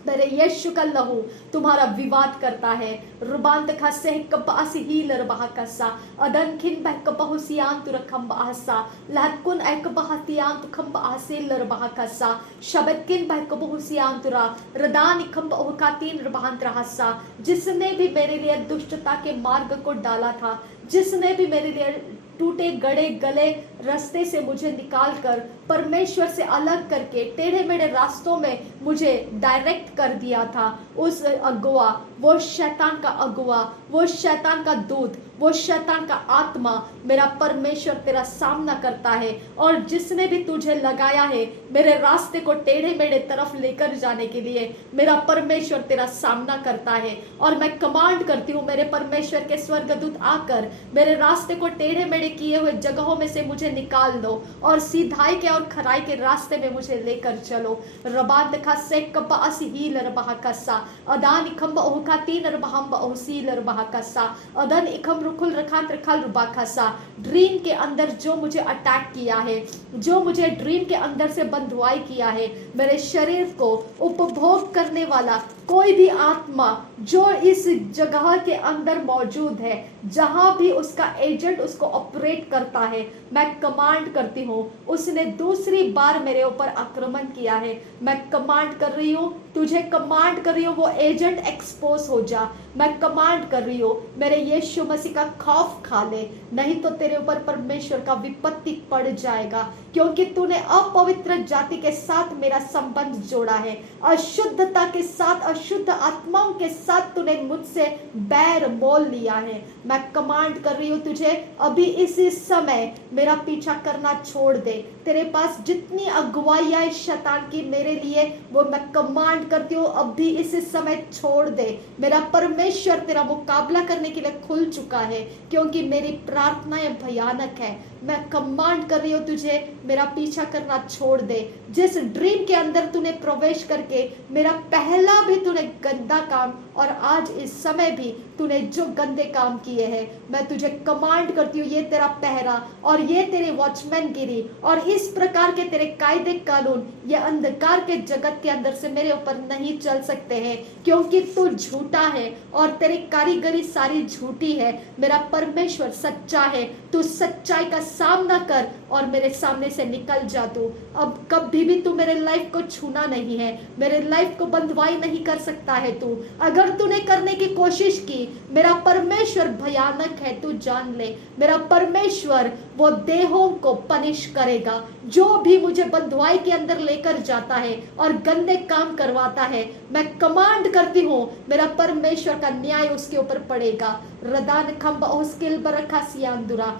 मेरे यीशु का लहू तुम्हारा विवाद करता है। रुबांत खसे कपास हील रबा कसा अदन खिन बह कपहुसियान तु रखम बासा लहकुन एक बहतियान तु खम बासे लरबा कसा शबत किन बह कपहुसियान तुरा रदान खम बहुकातीन रबांत रहसा। जिसने भी मेरे लिए दुष्टता के मार्ग को डाला था, जिसने भी मेरे लिए टूटे गड़े गले रास्ते से मुझे निकालकर परमेश्वर से अलग करके टेढ़े मेढ़े रास्तों में मुझे डायरेक्ट कर दिया था, उस अगुआ, वो शैतान का अगुआ, वो शैतान का दूत, वो शैतान का आत्मा मेरा परमेश्वर तेरा सामना करता है। और जिसने भी तुझे लगाया है मेरे रास्ते को टेढ़े मेढ़े तरफ लेकर जाने के लिए, मेरा परमेश्वर तेरा सामना करता है। और मैं कमांड करती हूँ मेरे परमेश्वर के स्वर्गदूत आकर मेरे रास्ते को टेढ़े मेढ़े किए हुए जगहों में से मुझे निकाल दो और सीधाई के और खराई के रास्ते में मुझे लेकर चलो। रबात खसे कपास हील रबा कसा अदान इखम बहुका तीन रबहम बहुसील रबा कसा अदन इखम रुखुल रखात रखल रुबा कसा। ड्रीम के अंदर जो मुझे अटैक किया है, जो मुझे ड्रीम के अंदर से बंधुआई किया है, मेरे शरीर को उपभोग करने वाला कोई भी आत्मा जो इस जगह के अंदर मौजूद है, जहां भी उसका एजेंट उसको ऑपरेट करता है, मैं कमांड करती हूँ उसने दूसरी बार मेरे ऊपर आक्रमण किया है, मैं कमांड कर रही हूँ, तुझे कमांड कर रही हूँ वो एजेंट एक्सपोज हो जा। मैं कमांड कर रही हूँ मेरे यीशु मसीह का खौफ खा ले, नहीं तो तेरे ऊपर परमेश्वर का विपत्ति पड़ जाएगा, क्योंकि तूने अपवित्र जाति के साथ मेरा संबंध जोड़ा है, अशुद्धता के साथ, अशुद्ध आत्माओं के साथ तूने मुझसे बैर मोल लिया है। मैं कमांड कर रही हूँ तुझे अभी इसी समय मेरा पीछा करना छोड़ दे। तेरे पास जितनी अगुवाई है शैतान की मेरे लिए, वो मैं कमांड करती हूँ अभी इसी समय छोड़ दे। मेरा परमेश्वर तेरा मुकाबला करने के लिए खुल चुका है, क्योंकि मेरी प्रार्थनाएं भयानक है। मैं कमांड कर रही हूँ तुझे मेरा पीछा करना छोड़ दे। जिस ड्रीम के अंदर तूने प्रवेश करके मेरा पहला भी तूने गंदा काम और आज इस समय भी तूने जो गंदे काम किए हैं, मैं तुझे कमांड करती हूँ ये तेरा पहरा और ये तेरे वॉचमैन गिरी और इस प्रकार के तेरे कायदे कानून ये अंधकार के जगत के अंदर से मेरे ऊपर नहीं चल सकते हैं, क्योंकि तू झूठा है और तेरी कारीगरी सारी झूठी है। मेरा परमेश्वर सच्चा है, तू सच्चाई का सामना कर और मेरे सामने से निकल जा। तू अब कभी भी तू मेरे लाइफ को छूना नहीं है, मेरे लाइफ को बंधवाई नहीं कर सकता है तू। अगर तूने करने की कोशिश की, मेरा परमेश्वर भयानक है, तू जान ले। मेरा परमेश्वर वो देहों को पनिश करेगा जो भी मुझे बंधुआई के अंदर लेकर जाता है और गंदे काम करवाता है। मैं कमांड करती हूँ मेरा परमेश्वर का न्याय उसके ऊपर पड़ेगा। रदान खम्बा उसकिल बरखा सियांदुरा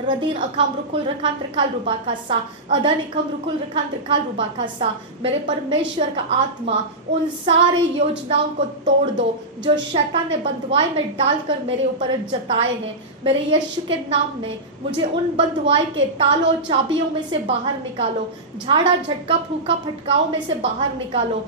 रदीन अखम रुकुल रखान त्रिकाल रुबा खासा, अदन इखम रुकुल रखान त्रिकाल रुबा खासा। मेरे परमेश्वर का आत्मा उन सारी योजनाओं को तोड़ दो जो शैतान ने बंधुआई में डालकर मेरे ऊपर जताए हैं। मेरे यीशु के नाम में मुझे उन बंधुआई के तालों और चाबियों में से बाहर निकालो, झाड़ा झटका फूका फटकाओं में से बाहर निकालो।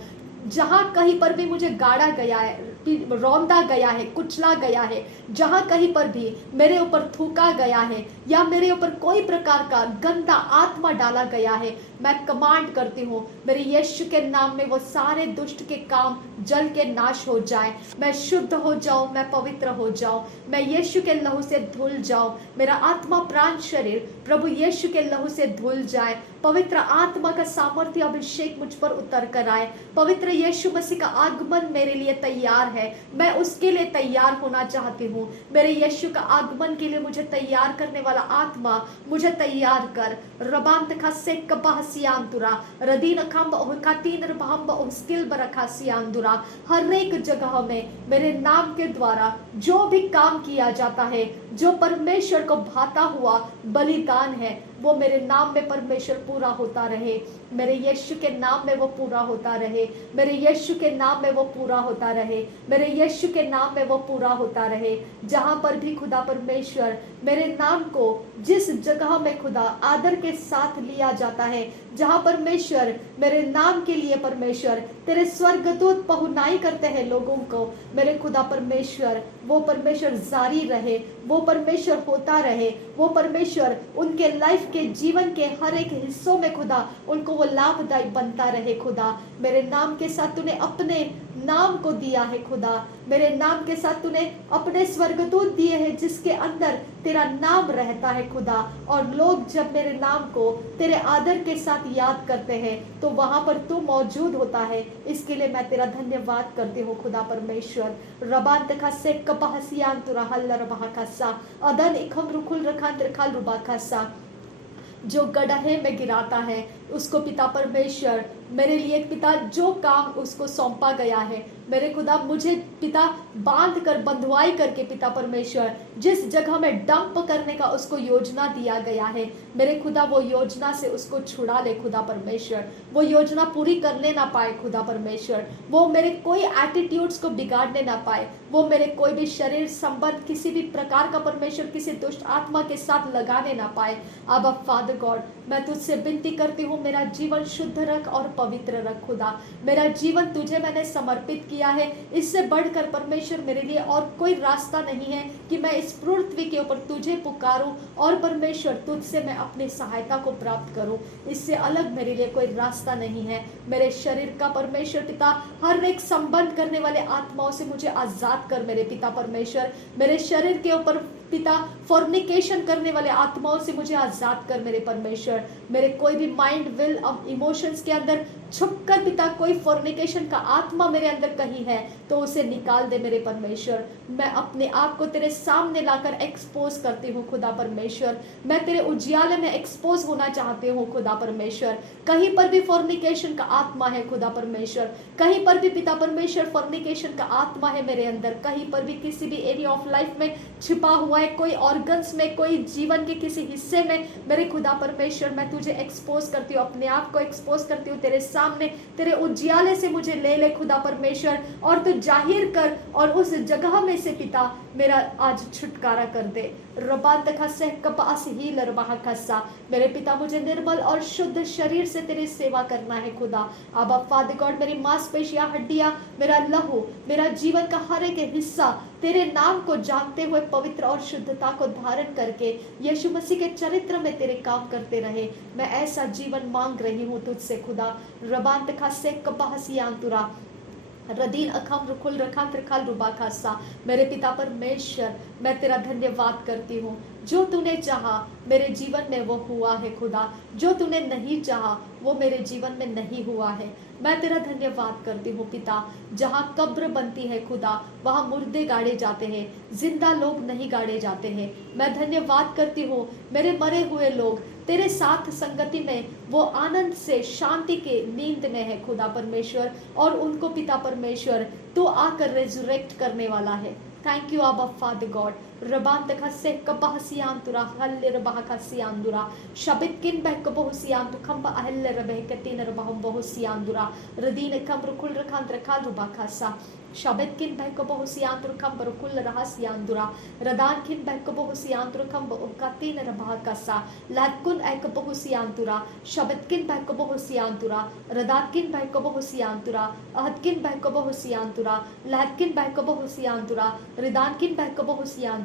जहां कहीं पर भी मुझे गाड़ा गया है, रौंदा गया है, कुचला गया है, जहां कहीं पर भी मेरे ऊपर थूका गया है या मेरे ऊपर कोई प्रकार का गंदा आत्मा डाला गया है, मैं कमांड करती हूँ मेरे यीशु के नाम में वो सारे दुष्ट के काम जल के नाश हो जाए। मैं शुद्ध हो जाऊं, मैं पवित्र हो जाऊं, मैं यीशु के लहू से धुल जाऊं। मेरा आत्मा प्राण शरीर प्रभु यीशु के लहू से धुल जाए। पवित्र आत्मा का सामर्थ्य अभिषेक मुझ पर उतर कर आए। पवित्र यीशु मसीह का आगमन मेरे लिए तैयार है, मैं उसके लिए तैयार होना चाहती हूँ। मेरे यीशु का आगमन के लिए मुझे तैयार करने वाला आत्मा मुझे तैयार कर। रबांत खसे कबासियांतुरा रदीन खंब ओहकातीन रबहंब ओस्किल बरखासियांतुरा। हर एक जगह में मेरे नाम के द्वारा जो भी काम किया जाता है, जो परमेश्वर को भाता हुआ बलिदान है, वो मेरे नाम में परमेश्वर पूरा होता रहे। मेरे यीशु के नाम में वो पूरा होता रहे। मेरे यीशु के नाम में वो पूरा होता रहे। मेरे यीशु के नाम में वो पूरा होता रहे। जहां पर भी खुदा परमेश्वर मेरे नाम को जिस जगह में खुदा आदर के साथ लिया जाता है, जहां परमेश्वर मेरे नाम के लिए परमेश्वर तेरे स्वर्गदूत पहुनाई करते हैं लोगों को, मेरे खुदा परमेश्वर वो परमेश्वर जारी रहे, वो परमेश्वर होता रहे, वो परमेश्वर उनके लाइफ के जीवन के हर एक हिस्सों में खुदा उनको वो लाभदायक बनता रहे। खुदा मेरे नाम के साथ तूने अपने नाम को दिया है खुदा, मेरे नाम के साथ तूने अपने स्वर्गदूत दिए हैं जिसके अंदर तेरा नाम रहता है खुदा। और लोग जब मेरे नाम को तेरे आदर के साथ याद करते हैं तो वहां पर तू मौजूद होता है। इसके लिए मैं तेरा धन्यवाद करती हूँ खुदा परमेश्वर। रबान तखसे कपहसियान तुरा हल्ला रबहा खसा अदन इखम रुकुल रखान त्रिखाल रुबा खसा। जो गड्ढे में गिराता है उसको पिता परमेश्वर मेरे लिए पिता जो काम उसको सौंपा गया है, मेरे खुदा मुझे पिता बांध कर बंधुआई करके पिता परमेश्वर जिस जगह में डंप करने का उसको योजना दिया गया है, मेरे खुदा वो योजना से उसको छुड़ा ले खुदा परमेश्वर। वो योजना पूरी करने ना पाए खुदा परमेश्वर, वो मेरे कोई एटीट्यूड्स को बिगाड़ने ना पाए, वो मेरे कोई भी शरीर संबंध किसी भी प्रकार का परमेश्वर किसी दुष्ट आत्मा के साथ लगाने ना पाए। अब फादर गॉड मैं तुझसे विनती करती हूँ मेरा जीवन शुद्ध रख और पवित्र रख खुदा। मेरा जीवन तुझे मैंने समर्पित किया है, इससे बढ़कर परमेश्वर मेरे लिए और कोई रास्ता नहीं है कि मैं इस पृथ्वी के ऊपर तुझे पुकारूं और परमेश्वर तुझसे मैं अपनी सहायता को प्राप्त करूं। इससे अलग मेरे लिए कोई रास्ता नहीं है। मेरे शरीर का परमेश्वर पिता हर एक संबंध करने वाले आत्माओं से मुझे आजाद कर मेरे पिता परमेश्वर। मेरे शरीर के ऊपर पिता फॉर्निकेशन करने वाले आत्माओं से मुझे आजाद कर मेरे परमेश्वर। मेरे कोई भी माइंड विल और इमोशंस के अंदर छुपकर पिता कोई फॉर्निकेशन का आत्मा मेरे अंदर कहीं है तो उसे निकाल दे मेरे परमेश्वर। मैं अपने आप को तेरे सामने लाकर एक्सपोज करती हूँ खुदा परमेश्वर। मैं तेरे उजियाले में एक्सपोज होना चाहती हूँ खुदा परमेश्वर। कहीं पर भी फॉर्निकेशन का आत्मा है खुदा परमेश्वर, कहीं पर भी पिता परमेश्वर फॉर्निकेशन का आत्मा है मेरे अंदर, कहीं पर भी किसी भी एरिया ऑफ लाइफ में छिपा हुआ है, कोई ऑर्गन्स में, कोई जीवन के किसी हिस्से में, मेरे खुदा परमेश्वर मैं तुझे एक्सपोज करती हूँ, अपने आप को एक्सपोज करती हूँ तेरे सामने। तेरे उजियाले से मुझे ले ले खुदा परमेश्वर और तू जाहिर कर और उस जगह में से पिता मेरा आज छुटकारा कर दे। मेरे पिता मुझे निर्मल और शुद्ध शरीर से तेरी सेवा करना है खुदा। अब फादर गॉड मेरी मांसपेशियां, हड्डियां, मेरा लहू, मेरा जीवन का हर एक हिस्सा तेरे नाम को जानते हुए पवित्र और शुद्धता को धारण करके यीशु मसीह के चरित्र में तेरे काम करते रहे। मैं ऐसा जीवन मांग रही हूँ तुझसे खुदा। रबांत खासे कबासियांतुरा रदीन अखम रुकुल रखान त्रिखाल रुबा खासा। मेरे पिता परमेश्वर मैं तेरा धन्यवाद करती हूँ। जो तूने चाहा मेरे जीवन में वो हुआ है खुदा, जो तूने नहीं चाहा वो मेरे जीवन में नहीं हुआ है। मैं तेरा धन्यवाद करती हूँ पिता। जहाँ कब्र बनती है खुदा वहाँ मुर्दे गाड़े जाते हैं, जिंदा लोग नहीं गाड़े जाते हैं। मैं धन्यवाद करती हूँ मेरे मरे हुए लोग तेरे साथ संगति में वो आनंद से शांति के नींद में है खुदा परमेश्वर, और उनको पिता परमेश्वर तू आकर रेजुरेक्ट करने वाला है। थैंक यू आबा फादर गॉड। रबांत खसे कपहसियांतुरा हल्ले रबाह खसियांदुरा शबितकिन बहक बहुसियांतु खंब अहल्ले रबह कतीन रबाहम बहुसियांदुरा रदीन कम रुकुल रखांत रखाल रुबा खसा शबितकिन बहक बहुसियांतुर खंब रुकुल रहसियांदुरा रदानकिन बहक बहुसियांतुर खंब कतीन रबाह कसा लाकुन एक बहुसियांतुरा शबितकिन बहक बहुसियांतुरा रदानकिन बहक बहुसियांतुरा अहदकिन बहक बहुसियांतुरा लाकिन बहक बहुसियांतुरा रिदानकिन बहक बहुसियांतुरा।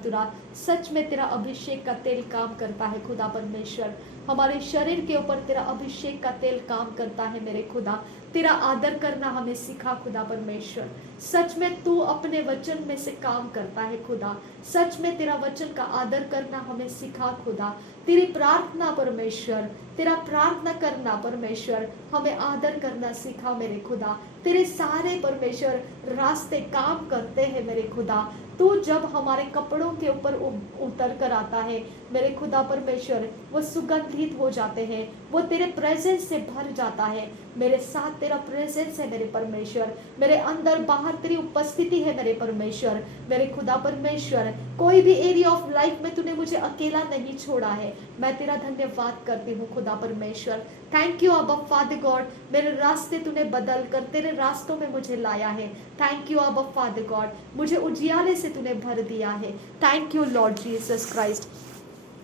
सच में तेरा अभिषेक का तेल काम करता है खुदा परमेश्वर, हमारे शरीर के ऊपर तेरा अभिषेक का तेल काम करता है मेरे खुदा। तेरा आदर करना हमें सिखा खुदा परमेश्वर। सच में तू अपने वचन में से काम करता है खुदा, सच में तेरा वचन का आदर करना हमें सिखा खुदा। तेरी प्रार्थना परमेश्वर, तेरा प्रार्थना करना परमेश्वर, हमें आदर करना सिखा मेरे खुदा। तेरे सारे परमेश्वर रास्ते काम करते हैं मेरे खुदा। तू जब हमारे कपड़ों के ऊपर उतर कर आता है मेरे खुदा परमेश्वर, वो सुगंधित हो जाते हैं, वो तेरे प्रेजेंस से भर जाता है। मेरे साथ तेरा प्रेजेंस है मेरे परमेश्वर, मेरे अंदर बाहर तेरी उपस्थिति है मेरे परमेश्वर। मेरे खुदा परमेश्वर, कोई भी एरिया ऑफ लाइफ में तूने मुझे अकेला नहीं छोड़ा है, मैं तेरा धन्यवाद करती हूँ खुदा परमेश्वर। थैंक यू अब्बा फादर गॉड, मेरे रास्ते तूने बदल कर तेरे रास्तों में मुझे लाया है। थैंक यू अब्बा फादर गॉड, मुझे उजियाले से तूने भर दिया है। Thank you lord Jesus Christ.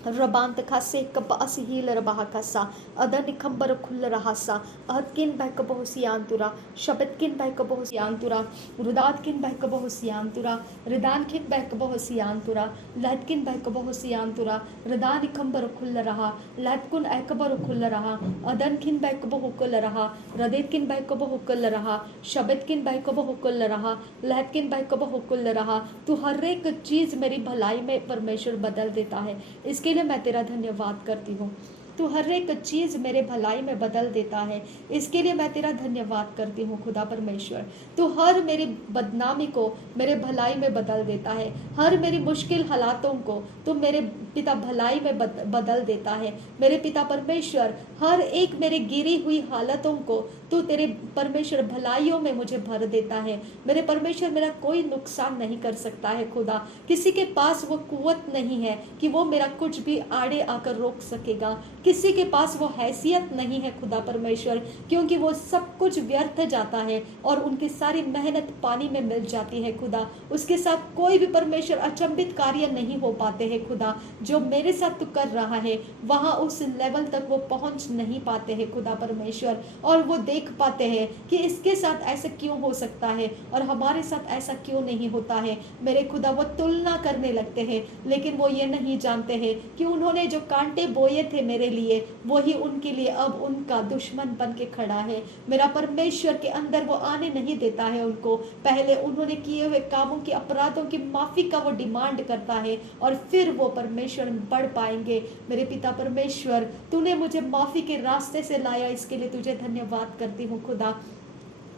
रबांत खासे कप असहील रबाह कसा अदन खंबर खुल रहासा अहदकिन बहक बहुसियांतुरा शबतकिन बहक बहुसियांतुरा रुदातकिन बहक बहुसियांतुरा रिदानकिन बहक बहुसियांतुरा लहदकिन बहक बहुसियांतुरा रिदान खंबर खुल रहा लहदकुन अकबर खुल रहा अदनकिन बहक बहुकुल रहा रदेतकिन बहक बहुकुल रहा शबतकिन बहक बहुकुल रहा लहदकिन बहक बहुकुल रहा। तू हर एक चीज मेरी भलाई में परमेश्वर बदल देता है, इसके लिए मैं तेरा धन्यवाद करती हूँ। तू हर एक चीज मेरे भलाई में बदल देता है, इसके लिए मैं तेरा धन्यवाद करती हूँ खुदा परमेश्वर। तू हर मेरी बदनामी को मेरे भलाई में बदल देता है, हर मेरी मुश्किल हालातों को तू मेरे पिता भलाई में बदल देता है। मेरे पिता परमेश्वर, हर एक मेरे गिरी हुई हालतों को तू तेरे परमेश्वर भलाइयों में मुझे भर देता है। मेरे परमेश्वर, मेरा कोई नुकसान नहीं कर सकता है खुदा, किसी के पास वो कुव्वत नहीं है कि वो मेरा कुछ भी आड़े आकर रोक सकेगा, किसी के पास वो हैसियत नहीं है खुदा परमेश्वर, क्योंकि वो सब कुछ व्यर्थ जाता है और उनकी सारी मेहनत पानी में मिल जाती है खुदा। उसके साथ कोई भी परमेश्वर अचंभित कार्य नहीं हो पाते हैं खुदा। जो मेरे साथ तू कर रहा है वहाँ उस लेवल तक वो पहुँच नहीं पाते हैं खुदा परमेश्वर, और वो देख पाते हैं कि इसके साथ ऐसा क्यों हो सकता है और हमारे साथ ऐसा क्यों नहीं होता है। मेरे खुदा, वो तुलना करने लगते हैं, लेकिन वो ये नहीं जानते हैं कि उन्होंने जो कांटे बोए थे मेरे लिए, वही उनके लिए अब उनका दुश्मन बन के खड़ा है। मेरा परमेश्वर के अंदर वो आने नहीं देता है उनको। पहले उन्होंने किए हुए कामों की, अपराधों की माफी का वो डिमांड करता है और फिर वो परमेश्वर बढ़ पाएंगे। मेरे पिता परमेश्वर, तूने मुझे माफी के रास्ते से लाया, इसके लिए तुझे धन्यवाद करती हूँ खुदा।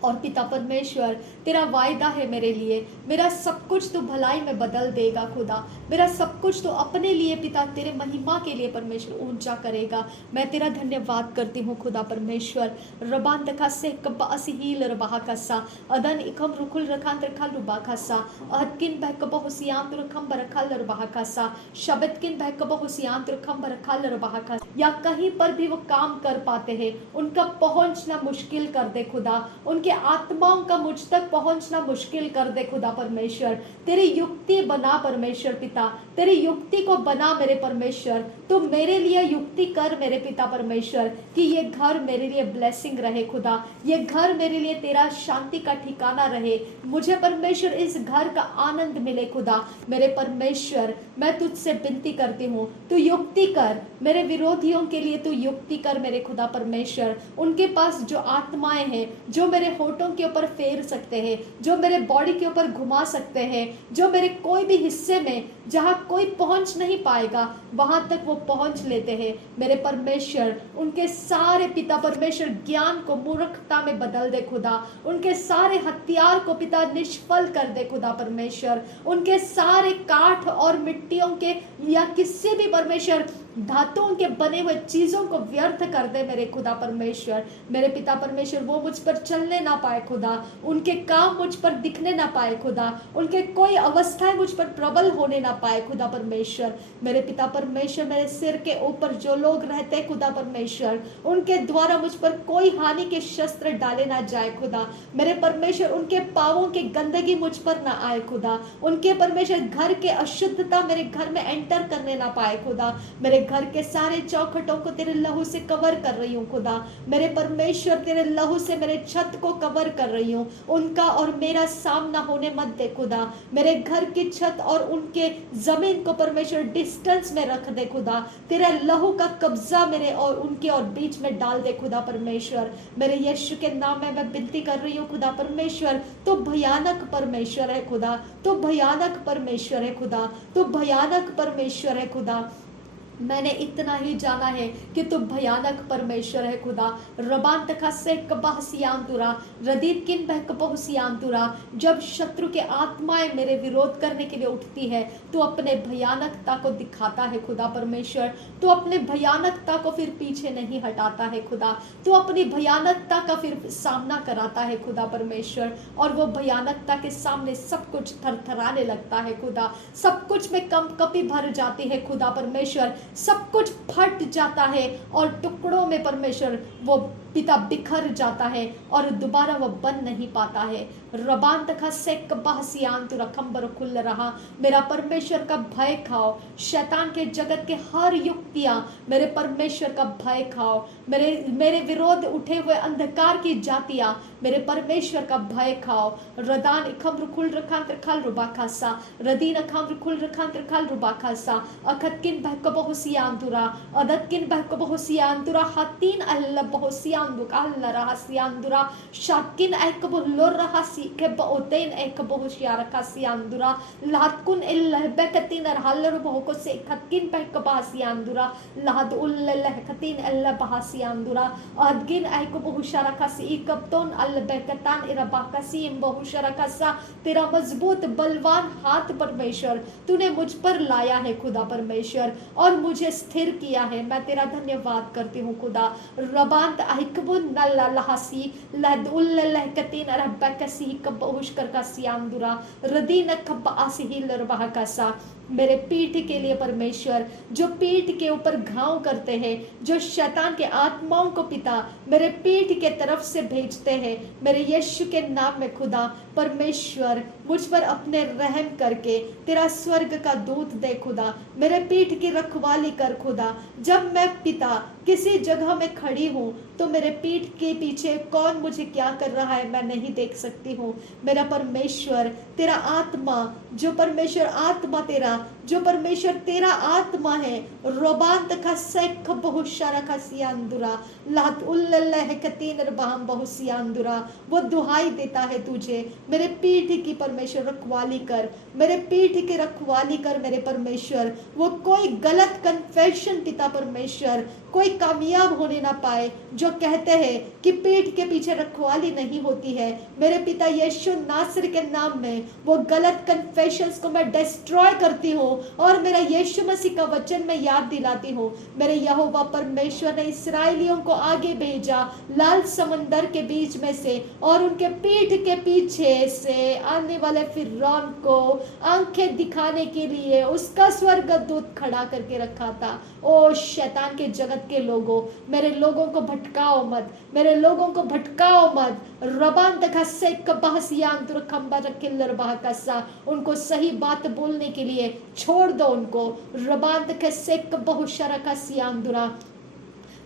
और पिता परमेश्वर, तेरा वायदा है मेरे लिए, मेरा सब कुछ तू भलाई में बदल देगा खुदा। मेरा सब कुछ तो अपने लिए पिता तेरे महिमा के लिए परमेश्वर ऊंचा करेगा। मैं तेरा धन्यवाद करती हूँ खुदा परमेश्वर। रबान तका से कब्बा असील रबाह कसा अदन इकम रुकुल रखान रखल रुबा कसा अहदकिन बहक बहुसियान रखम बरखल रबाह कसा शबतकिन बहक बहुसियान रखम बरखल रबाह कसा। या कहीं पर भी वो काम कर पाते हैं, उनका पहुंचना मुश्किल कर दे खुदा, उनके आत्माओं का मुझ तक पहुंचना मुश्किल कर दे खुदा परमेश्वर। तेरी युक्ति बना परमेश्वर पिता, तेरी युक्ति को बना मेरे परमेश्वर। तू मेरे लिए युक्ति कर मेरे पिता परमेश्वर कि ये घर मेरे लिए ब्लेसिंग रहे खुदा, ये घर मेरे लिए तेरा शांति का ठिकाना रहे। मुझे परमेश्वर इस घर का आनंद मिले खुदा। मेरे परमेश्वर, मैं तुझसे विनती करती हूँ, तू युक्ति कर मेरे विरोधियों के लिए, तू युक्ति कर मेरे खुदा परमेश्वर। उनके पास जो आत्माएं हैं, जो मेरे होठों के ऊपर फेर सकते हैं, जो मेरे बॉडी के ऊपर घुमा सकते हैं, जो मेरे कोई भी हिस्से में जहां कोई पहुंच नहीं पाएगा वहां तक वो पहुंच लेते हैं। मेरे परमेश्वर, उनके सारे पिता परमेश्वर ज्ञान को मूर्खता में बदल दे खुदा, उनके सारे हथियार को पिता निष्फल कर दे खुदा परमेश्वर, उनके सारे काठ और मिट्टियों के या किसी भी परमेश्वर धातुओं के बने हुए चीजों को व्यर्थ कर दे मेरे खुदा परमेश्वर। मेरे पिता परमेश्वर, वो मुझ पर चलने ना पाए खुदा, उनके काम मुझ पर दिखने ना पाए खुदा, उनके कोई अवस्थाएं मुझ पर प्रबल होने ना पाए खुदा परमेश्वर। मेरे पिता परमेश्वर, मेरे सिर के ऊपर जो लोग रहते खुदा परमेश्वर, उनके द्वारा मुझ पर कोई हानि के शस्त्र डाले ना जाए खुदा। मेरे परमेश्वर, उनके पावों की गंदगी मुझ पर ना आए खुदा, उनके परमेश्वर घर के अशुद्धता मेरे घर में एंटर करने ना पाए खुदा। मेरे घर के सारे चौखटों को तेरे लहू से कवर कर रही हूँ खुदा। मेरे परमेश्वर, तेरे लहू से मेरे छत को कवर कर रही हूँ, उनका और मेरा सामना होने मत दे खुदा। मेरे घर की छत और उनके जमीन को परमेश्वर डिस्टेंस में रख दे खुदा। तेरा लहू का कब्जा मेरे और उनके और बीच में डाल दे खुदा परमेश्वर। मेरे यीशु के नाम में मैं विनती कर रही हूँ खुदा परमेश्वर, तो भयानक परमेश्वर है खुदा, तो भयानक परमेश्वर है खुदा, तो भयानक परमेश्वर है खुदा। मैंने इतना ही जाना है कि तू भयानक परमेश्वर है खुदा। रबान तखा से कबासियांतुरा रदीत किन बह कबहुसियांतुरा। जब शत्रु के आत्माएं मेरे विरोध करने के लिए उठती है, तू अपने भयानकता को दिखाता है खुदा परमेश्वर। तू अपने भयानकता को फिर पीछे नहीं हटाता है खुदा, तू अपनी भयानकता का फिर सामना कराता है खुदा परमेश्वर। और वो भयानकता के सामने सब कुछ थरथराने लगता है खुदा, सब कुछ में कंपकपी भर जाती है खुदा परमेश्वर, सब कुछ फट जाता है और टुकड़ों में परमेश्वर वो पिता बिखर जाता है और दोबारा वो बन नहीं पाता है। रबान तखा से कबासियान तू रखम बरकुल रहा। मेरा परमेश्वर का भय खाओ, शैतान के जगत के हर युक्तियां मेरे परमेश्वर का भय खाओ। मेरे विरोध उठे हुए अंधकार की जातियां मेरे परमेश्वर का भय खाओ। रदान इखम रुकुल रखान त्रिखाल रुबा खासा, रदीन अखम रुकुल रखान त्रिखाल रुबा खासा, अखत किन बहक बहुसियान तुरा, अदत किन बहक बहुसियान तुरा, हतीन अल्लाह बहुसियान दुका अल्लाह रहसियान दुरा, शाकिन एक बहुलोर रहसी के बहुतेन एक बहुशियार खासियान दुरा, लातकुन इल्लाह बकतीन रहल्लर बहुको से खतकिन बहक बासियान दुरा, लाद उल्लाह खतीन अल्लाह बहासियान दुरा, अदगिन एक बहुशारा खासी इकब्तोन अल्लाह बकतान इरबाकासी इम बहुशारा खासा। तेरा मजबूत बलवान हाथ परमेश्वर तूने मुझ पर लाया है खुदा परमेश्वर और मुझे स्थिर किया है। मैं तेरा धन्यवाद करती हूँ खुदा। रबांत अहिकबुन नल्ला लहासी लदउल लहकतीन रब्बकसी कबहुश कर का सियांदुरा रदीन कब आसिही लरबाह कासा। मेरे पीठ के लिए परमेश्वर, जो पीठ के ऊपर घाव करते हैं, जो शैतान के आत्माओं को पिता मेरे पीठ के तरफ से भेजते हैं, मेरे यीशु के नाम में खुदा परमेश्वर मुझ पर अपने रहम करके तेरा स्वर्ग का दूत दे खुदा, मेरे पीठ की रखवाली कर खुदा। जब मैं पिता किसी जगह में खड़ी हूँ तो मेरे पीठ के पीछे कौन मुझे क्या कर रहा है मैं नहीं देख सकती हूँ। मेरा परमेश्वर तेरा आत्मा, जो परमेश्वर आत्मा तेरा, जो परमेश्वर तेरा आत्मा है, रोबांत का सेख बहुशारा का सियांदुरा लात उल्लल्लाह कतीन रबाम बहुसियांदुरा। वो दुहाई देता है तुझे, मेरे पीठ की परमेश्वर रखवाली कर, मेरे पीठ की रखवाली कर मेरे परमेश्वर। वो कोई गलत कन्फेशन पिता परमेश्वर कोई कामयाब होने ना पाए जो कहते हैं कि पीठ के पीछे रखवाली नहीं होती है। मेरे पिता यीशु नासर के नाम में वो गलत कन्फेशंस को मैं डिस्ट्रॉय करती हूँ और मेरा यीशु मसीह का वचन मैं याद दिलाती हूँ। मेरे यहोवा परमेश्वर ने इस्राएलियों को आगे भेजा लाल समंदर के बीच में से और उनके पीठ के पीछे से आने वाले फिरौन को आंखें दिखाने के लिए उसका स्वर्गदूत खड़ा करके रखा था। ओ शैतान के जगत के लोगों, मेरे लोगों को भटकाओ मत, मेरे लोगों को भटकाओ मत। रबान तक से कबासियान तुरखंबा रखिल्लर बहकसा, उनको सही बात बोलने के लिए छोड़ दो उनको। रबान तक से कबहुशरा का सियान दुरा।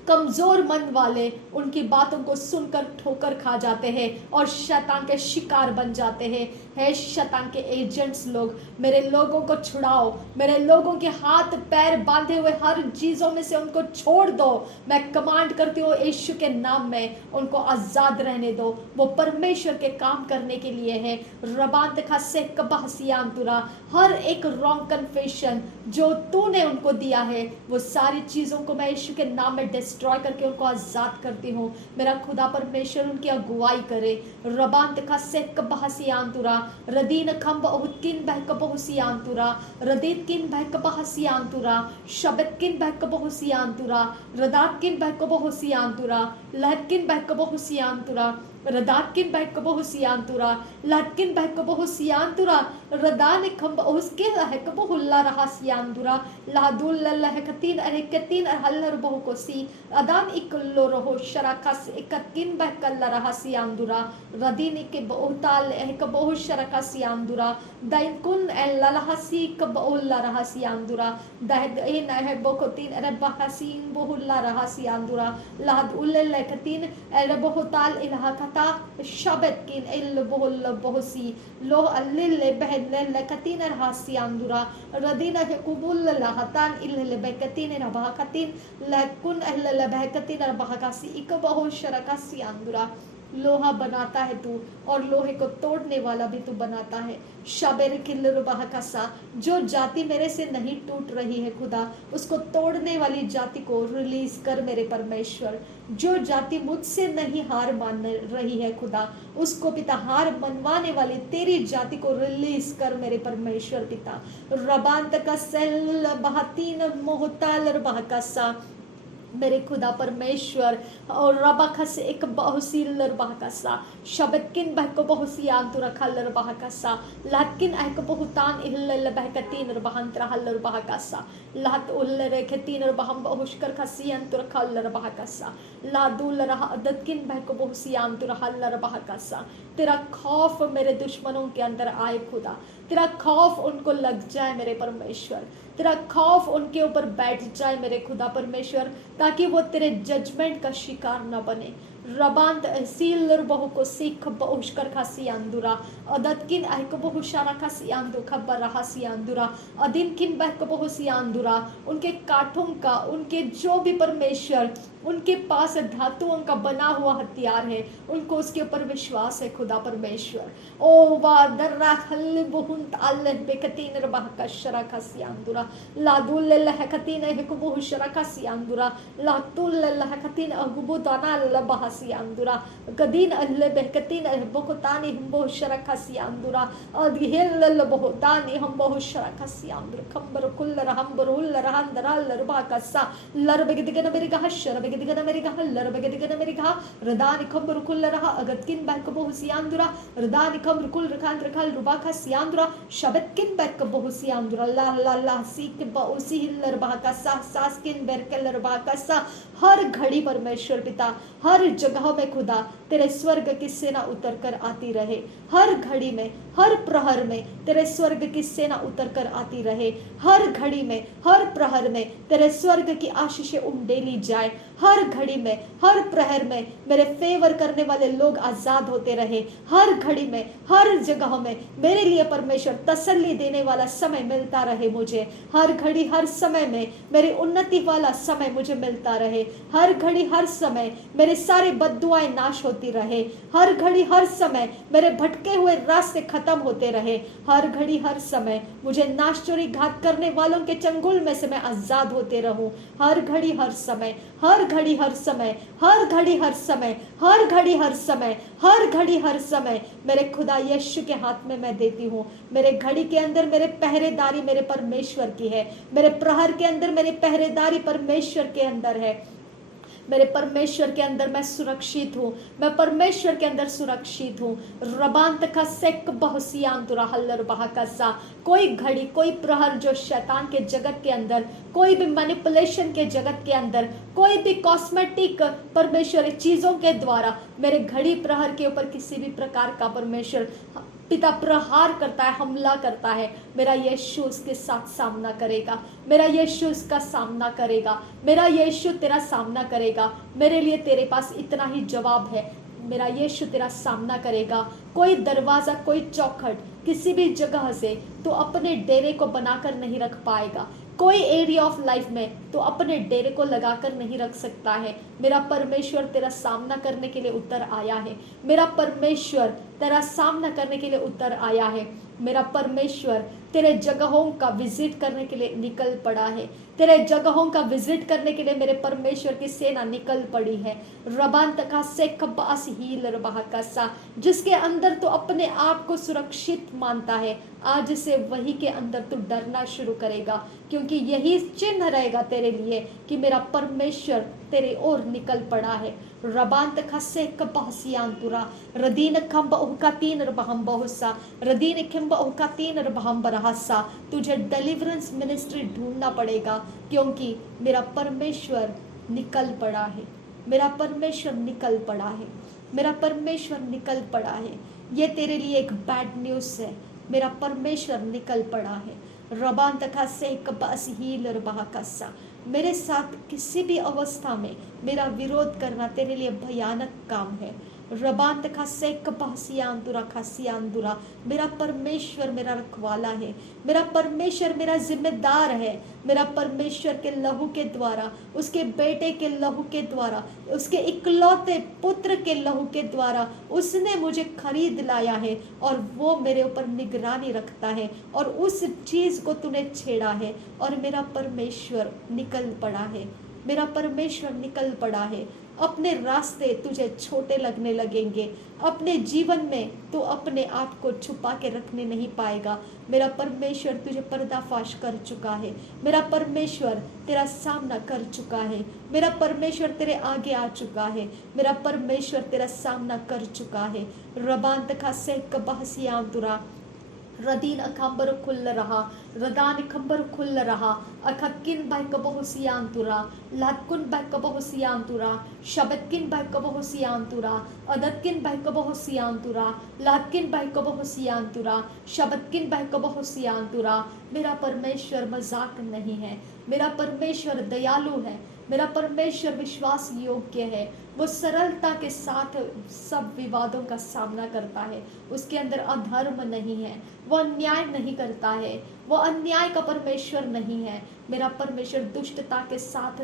कमजोर मन वाले उनकी बातों को सुनकर ठोकर खा जाते हैं और शैतान के शिकार बन जाते हैं। है शैतान के एजेंट्स लोग, मेरे लोगों को छुड़ाओ, मेरे लोगों के हाथ पैर बांधे हुए हर चीजों में से उनको छोड़ दो। मैं कमांड करती हूँ यीशु के नाम में, उनको आजाद रहने दो। वो परमेश्वर के काम करने के लिए है। रबान तखा से कबासियान तुरा, हर एक रॉन्ग कन्फेशन जो तूने उनको दिया है वो सारी चीजों को मैं यीशु के नाम में डिस्ट्रॉय करके उनको आज़ाद करती हूँ। मेरा खुदा परमेश्वर उनकी अगुवाई करे। रबांत का सेक बहसियांतुरा रदीन खम्ब उहकिन बहक बहुसियांतुरा रदीत किन बहक बहसियांतुरा शबत किन बहक बहुसियांतुरा रदात किन बहक बहुसियांतुरा लहकिन बहक बहुसियांतुरा रदाकिन बहक बहुसियांतुरा लटकिन बहक बहुसियांतुरा रदान खम्ब उसके लहक बहुल्ला रहसियांतुरा लादुल लहकतीन अरेकतीन हल्लर बहुकोसी अदान इकल्लो रहो शरकस एककिन बहकल्ला रहसियांतुरा रदीन के बहुताल ehक बहु शरकसियांतुरा दाइन कुन लहसी क बहुल्ला रहसियांतुरा दहद इन है बहुतीन अरे बहसीन बहुल्ला रहसियांतुरा लाद उल लहकतीन अरे बहुताल इलाहा शबत किन इल बहुल बहुसी लो अल्लिल बहल लकतीन रहसियांतुरा रदीन कुबुल लहतान इल बहकतीन रबहकतीन लकुन अहल बहकतीन रबहकासी इक बहु शरकसियांतुरा लोहा बनाता है तू और लोहे को तोड़ने वाला भी तू बनाता है। शबेर किल्लर बहकसा जो जाति मेरे से नहीं टूट रही है खुदा उसको तोड़ने वाली जाति को रिलीज कर मेरे परमेश्वर। जो जाति मुझसे नहीं हार मान रही है खुदा उसको पिता हार मनवाने वाली तेरी जाति को रिलीज कर मेरे परमेश्वर पिता। रबांत का सेल बहतीन मोहताल बहकसा मेरे खुदा परमेश्वर और रबखस एक बहुसीलर बहकसा शबकिन बहक बहुसियांतुरा खल्लर बहकसा लहकिन अहक बहुतान इल्ल बहकतीन बहंतरा हल्लर बहकसा लहत उल्लर खतीन बहम बहुश्कर खसियंतुरा खल्लर बहकसा लादुल रहा अदतकिन बहक बहुसियांतुरा हल्लर बहकसा। तेरा खौफ मेरे दुश्मनों के अंदर आए खुदा, तेरा खौफ उनको लग जाए मेरे परमेश्वर, तेरा खौफ उनके ऊपर बैठ जाए मेरे खुदा परमेश्वर, ताकि वो तेरे जजमेंट का शिकार न बने। रबांत सीलर बहु को सीख बहुश्कर खासी अंदुरा अदतकिन अहक बहुशारा खासी अंदु खबर रहासी अंदुरा अदिन किन बहक बहुसी अंदुरा उनके काठों का उनके जो भी परमेश्वर उनके पास धातुओं का बना हुआ हथियार है उनको उसके ऊपर विश्वास है खुदा परमेश्वर। ओ वादर्रा हल बहुंत अल्लाह बेकतीन रबहका शरका सियांदुरा लादुल लहकतीन है को बहु शरका सियांदुरा लातुल लहकतीन अगुबु दाना लबह सियांदुरा कदीन अल्लाह बेकतीन बहुतानी हम बहु शरका सियांदुरा अदिहल बहुतानी हम बहु शरका सियांदुरा खंबर कुल रहम बरुल रहंदरा लरबा सा लर बेगदिगन मेरी गहशर बेगदिगन मेरी गह लर बेगदिगन मेरी गह रदान खंबर कुल रहा अगतकिन बहक बहु सियांदुरा रदान खंबर कुल रखान रखाल रुबा का सियांदुरा शबतकिन बहक बहु सियांदुरा ला ला ला सीक बहुसी लर बहका सा सासकिन बेरकल रबा का सा। हर घड़ी परमेश्वर पिता हर जगह में खुदा तेरे स्वर्ग की सेना उतर कर आती रहे, हर घड़ी में हर प्रहर में तेरे स्वर्ग की सेना उतर कर आती रहे, हर घड़ी में हर प्रहर में तेरे स्वर्ग की आशीषें उंडेली जाए, हर घड़ी में हर प्रहर में मेरे फेवर करने वाले लोग आजाद होते रहे, हर घड़ी में हर जगह में मेरे लिए परमेश्वर तसल्ली देने वाला समय मिलता रहे मुझे, हर घड़ी हर समय में मेरी उन्नति वाला समय मुझे मिलता रहे, हर घड़ी हर समय मेरे सारे बद्दुआएं नाश होती रहे, हर घड़ी हर समय मेरे भटके हुए रास्ते खत्म होते रहे, हर घड़ी हर समय मुझे नाश चोरी घात करने वालों के चंगुल में से मैं आजाद होते रहूं, हर घड़ी हर समय हर घड़ी हर समय हर घड़ी हर समय हर घड़ी हर समय हर घड़ी हर समय मेरे खुदा यीशु के हाथ में मैं देती हूँ। मेरे घड़ी के अंदर मेरे पहरेदारी मेरे परमेश्वर की है, मेरे प्रहर के अंदर मेरी पहरेदारी परमेश्वर के अंदर है, मेरे परमेश्वर के अंदर मैं सुरक्षित हूँ, मैं परमेश्वर के अंदर सुरक्षित हूँ। रबांत का सेक बहुसियांतुरा हल्लर बहकसा कोई घड़ी कोई प्रहर जो शैतान के जगत के अंदर कोई भी मैनिपुलेशन के जगत के अंदर कोई भी कॉस्मेटिक परमेश्वर चीजों के द्वारा मेरे घड़ी प्रहर के ऊपर किसी भी प्रकार का परमेश्वर पिता प्रहार करता है, हमला करता है, मेरा यीशु उसके साथ सामना करेगा, मेरा यीशु उसका सामना करेगा, मेरा यीशु तेरा सामना करेगा। मेरे लिए तेरे पास इतना ही जवाब है, मेरा यीशु तेरा सामना करेगा। कोई दरवाजा कोई चौखट किसी भी जगह से तो अपने डेरे को बनाकर नहीं रख पाएगा, कोई एरिया ऑफ लाइफ में तो अपने डेरे को लगाकर नहीं रख सकता है। मेरा परमेश्वर तेरा सामना करने के लिए उतर आया है, मेरा परमेश्वर तेरा सामना करने के लिए उतर आया है। मेरा परमेश्वर तेरे जगहों का विजिट करने के लिए निकल पड़ा है। तेरे जगहों का विजिट करने के लिए मेरे परमेश्वर की सेना निकल पड़ी है। रबांत का से कबास हील रबाहकासा, जिसके अंदर तू अपने आप को सुरक्षित मानता है, आज से वही के अंदर तू डरना शुरू करेगा, क्योंकि यही चिन्ह रहेगा तेरे लिए कि मेरा परमेश्वर तेरे ओर निकल पड़ा है। रबांत खसे कबासियांतुरा रदीन खंब उहका तीन रबहम बहुसा रदीन खंब उहका तीन रबहम बरहसा। तुझे डिलीवरेंस मिनिस्ट्री ढूंढना पड़ेगा, क्योंकि मेरा परमेश्वर निकल पड़ा है। मेरा परमेश्वर निकल पड़ा है। मेरा परमेश्वर निकल पड़ा है। ये तेरे लिए एक बैड न्यूज़ है। मेरा परमेश्वर निकल पड़ा है। रबान तका से कबास हील रबाहकासा, मेरे साथ किसी भी अवस्था में मेरा विरोध करना तेरे लिए भयानक काम है। रबान तका से कबासियांतुरा खासियांतुरा, मेरा परमेश्वर मेरा रखवाला है। मेरा परमेश्वर मेरा जिम्मेदार है। मेरा परमेश्वर के लहू के द्वारा, उसके बेटे के लहू के द्वारा, उसके इकलौते पुत्र के लहू के द्वारा उसने मुझे खरीद लाया है, और वो मेरे ऊपर निगरानी रखता है। और उस चीज को तूने छेड़ा है, और मेरा परमेश्वर निकल पड़ा है। मेरा परमेश्वर निकल पड़ा है। अपने रास्ते तुझे छोटे लगने लगेंगे। अपने जीवन में तू अपने आप को छुपा के रखने नहीं पाएगा। मेरा परमेश्वर तुझे पर्दाफाश कर चुका है। मेरा परमेश्वर तेरा सामना कर चुका है। मेरा परमेश्वर तेरे आगे आ चुका है। मेरा परमेश्वर तेरा सामना कर चुका है। रबांत का से कबहसियांतुरा रदीन अखंबर खुल रहा, रदान खंबर खुल रहा, अखकिन बाय कबहुसियांतुरा, लातकुन बाय कबहुसियांतुरा, शबतकिन बाय कबहुसियांतुरा, अदतकिन बाय कबहुसियांतुरा, लातकिन बाय कबहुसियांतुरा, शबतकिन बाय कबहुसियांतुरा। मेरा परमेश्वर मजाक नहीं है। मेरा परमेश्वर दयालु है। मेरा परमेश्वर विश्वास योग्य है। वो सरलता के साथ सब विवादों का सामना करता है। उसके अंदर अधर्म नहीं है। वो अन्याय नहीं करता है। वो अन्याय का परमेश्वर नहीं है। मेरा परमेश्वर दुष्टता के साथ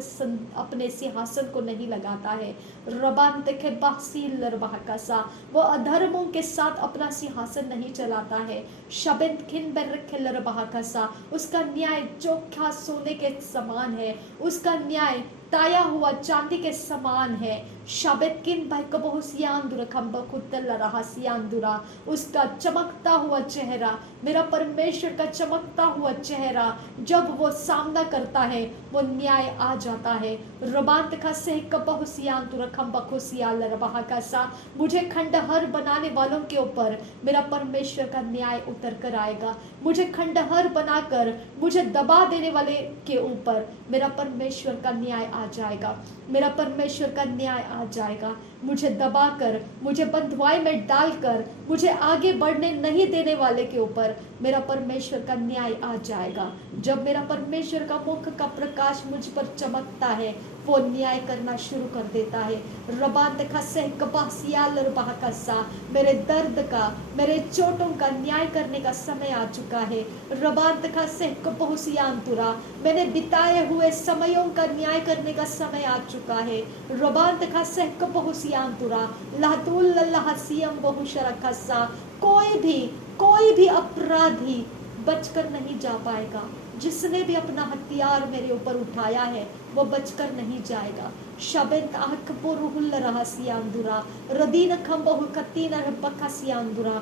अपने सिंहासन को नहीं लगाता है। रबान देखे बासील रबाहकासा, वो अधर्मों के साथ अपना सिंहासन नहीं चलाता है। शबिंद खिन बरखेल रबाहकासा, उसका न्याय चोखा सोने के समान है। उसका न्याय ताया हुआ चांदी के समान है। शबेतकिन बाइकबहुसियांदुरा खंबकुत्तल रहसियांदुरा, उसका चमकता हुआ चेहरा, मेरा परमेश्वर का चमकता हुआ चेहरा जब वो सामना करता है, वो न्याय आ जाता है। रबांत का से कबहुसियांदुरा खंबकुसियाल रबाहकासा, मुझे खंडहर बनाने वालों के ऊपर मेरा परमेश्वर का न्याय उतर कर आएगा। मुझे खंडहर बनाकर मुझे दबा देने वाले के ऊपर मेरा परमेश्वर का न्याय आ जाएगा। मेरा परमेश्वर का न्याय आ जाएगा। मुझे दबाकर, मुझे बंधुआई में डालकर, मुझे आगे बढ़ने नहीं देने वाले के ऊपर मेरा परमेश्वर का न्याय आ जाएगा। जब मेरा परमेश्वर का मुख का प्रकाश मुझ पर चमकता है, वो न्याय करना शुरू कर देता है। रबांत खसे कबासियाल रबाहकासा, मेरे दर्द का, मेरे चोटों का न्याय करने का समय आ चुका है। रबांत खसे कबहुसियांतुरा, मैंने बिताए हुए समयों का न्याय करने का समय आ चुका है। रबांत खसे कबहुसियांतुरा लातुल लहसियम बहुशरकसा, कोई भी अपराधी बचकर नहीं जा पाएगा। जिसने भी अपना हथियार मेरे ऊपर उठाया है, वो बचकर नहीं जाएगा। शबेंत अहकपुरुहुल रहसियांदुरा रदीन खंबहु कत्तीन रबकसियांदुरा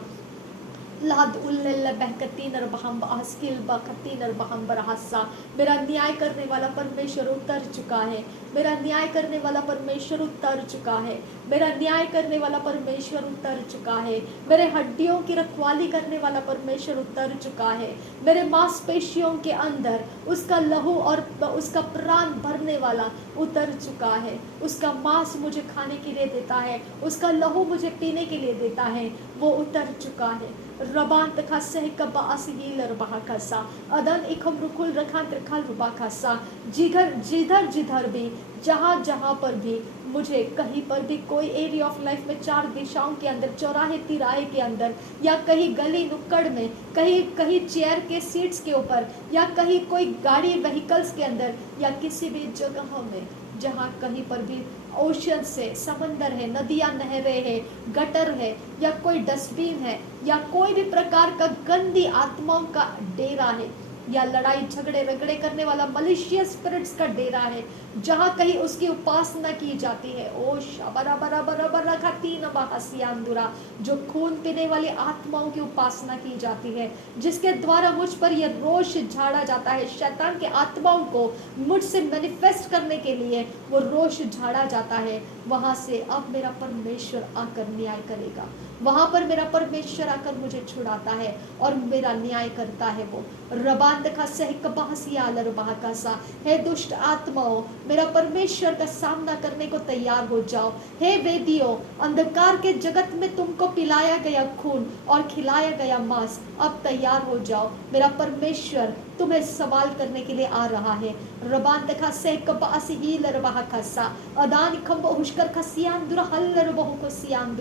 लाद उल्ल बहकतीन रबहम अस्किल बकतीन रबहम बरहसा, मेरा न्याय करने वाला परमेश्वर उतर चुका है। मेरा न्याय करने वाला परमेश्वर उतर चुका है। मेरा न्याय करने वाला परमेश्वर उतर चुका है। मेरे हड्डियों की रखवाली करने वाला परमेश्वर उतर चुका है। मेरे मांसपेशियों के अंदर उसका लहू और उसका प्राण भरने वाला उतर चुका है। उसका मांस मुझे खाने के लिए देता है, उसका लहू मुझे पीने के लिए देता है, वो उतर चुका है। रबांत खसे कबासिल रबाहकासा अदन इखम रुकुल रखांत रखल रबाहकासा, जिधर भी, जहाँ पर भी मुझे कहीं पर भी कोई एरिया ऑफ लाइफ में, चार दिशाओं के अंदर, चौराहे तिराहे के अंदर, या कहीं गली नुक्कड़ में, कहीं चेयर के सीट्स के ऊपर, या कहीं कोई गाड़ी व्हीकल्स के अंदर, या किसी भी जगह में जहाँ कहीं पर भी ओशन से, समंदर है, नदियां, नहरें है, गटर है, या कोई डस्टबिन है, या कोई भी प्रकार का गंदी आत्माओं का डेरा है, या लड़ाई झगड़े रगड़े करने वाला मलिशियस स्पिरिट्स का डेरा है, जहां कहीं उसकी उपासना की जाती है। ओ शाबरा बरा बरा बरा खाती नबाहसियांदुरा, जो खून पीने वाली आत्माओं की उपासना की जाती है, जिसके द्वारा मुझ पर यह रोष झाड़ा जाता है। शैतान के आत्माओं को मुझसे मैनिफेस्ट करने के लिए वो रोष झाड़ा जाता है। वहां से अब मेरा परमेश्वर आकर न्याय करेगा, वहां पर मेरा परमेश्वर आकर मुझे छुड़ाता है और मेरा न्याय करता है। वो रबांद का सह कबासियाल रबाह का सा, हे दुष्ट आत्माओं, मेरा परमेश्वर का सामना करने को तैयार हो जाओ। हे वेदियों, अंधकार के जगत में तुमको पिलाया गया खून और खिलाया गया मांस, अब तैयार हो जाओ। मेरा परमेश्वर तुम्हें सवाल करने के लिए आ रहा है। रबान तखा से कबास ही लरबाह खसा, अदान खंब हुशकर खसियान हल लरबहु को सियान,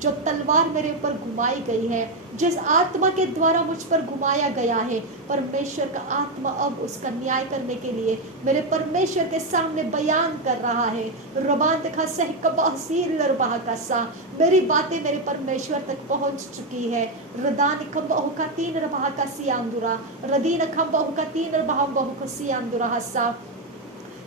जो तलवार मेरे ऊपर घुमाई गई है, जिस आत्मा के द्वारा मुझ पर घुमाया गया है, परमेश्वर का आत्मा अब उसका न्याय करने के लिए मेरे परमेश्वर के सामने बयान कर रहा है। रबान तखा से कबासी लरबाह खसा, मेरी बातें मेरे परमेश्वर तक पहुंच चुकी है। रदान खंब हुका तीन रबाह का सियान, रदीन खंब हुका तीन रबाह बहु को सियान हसा,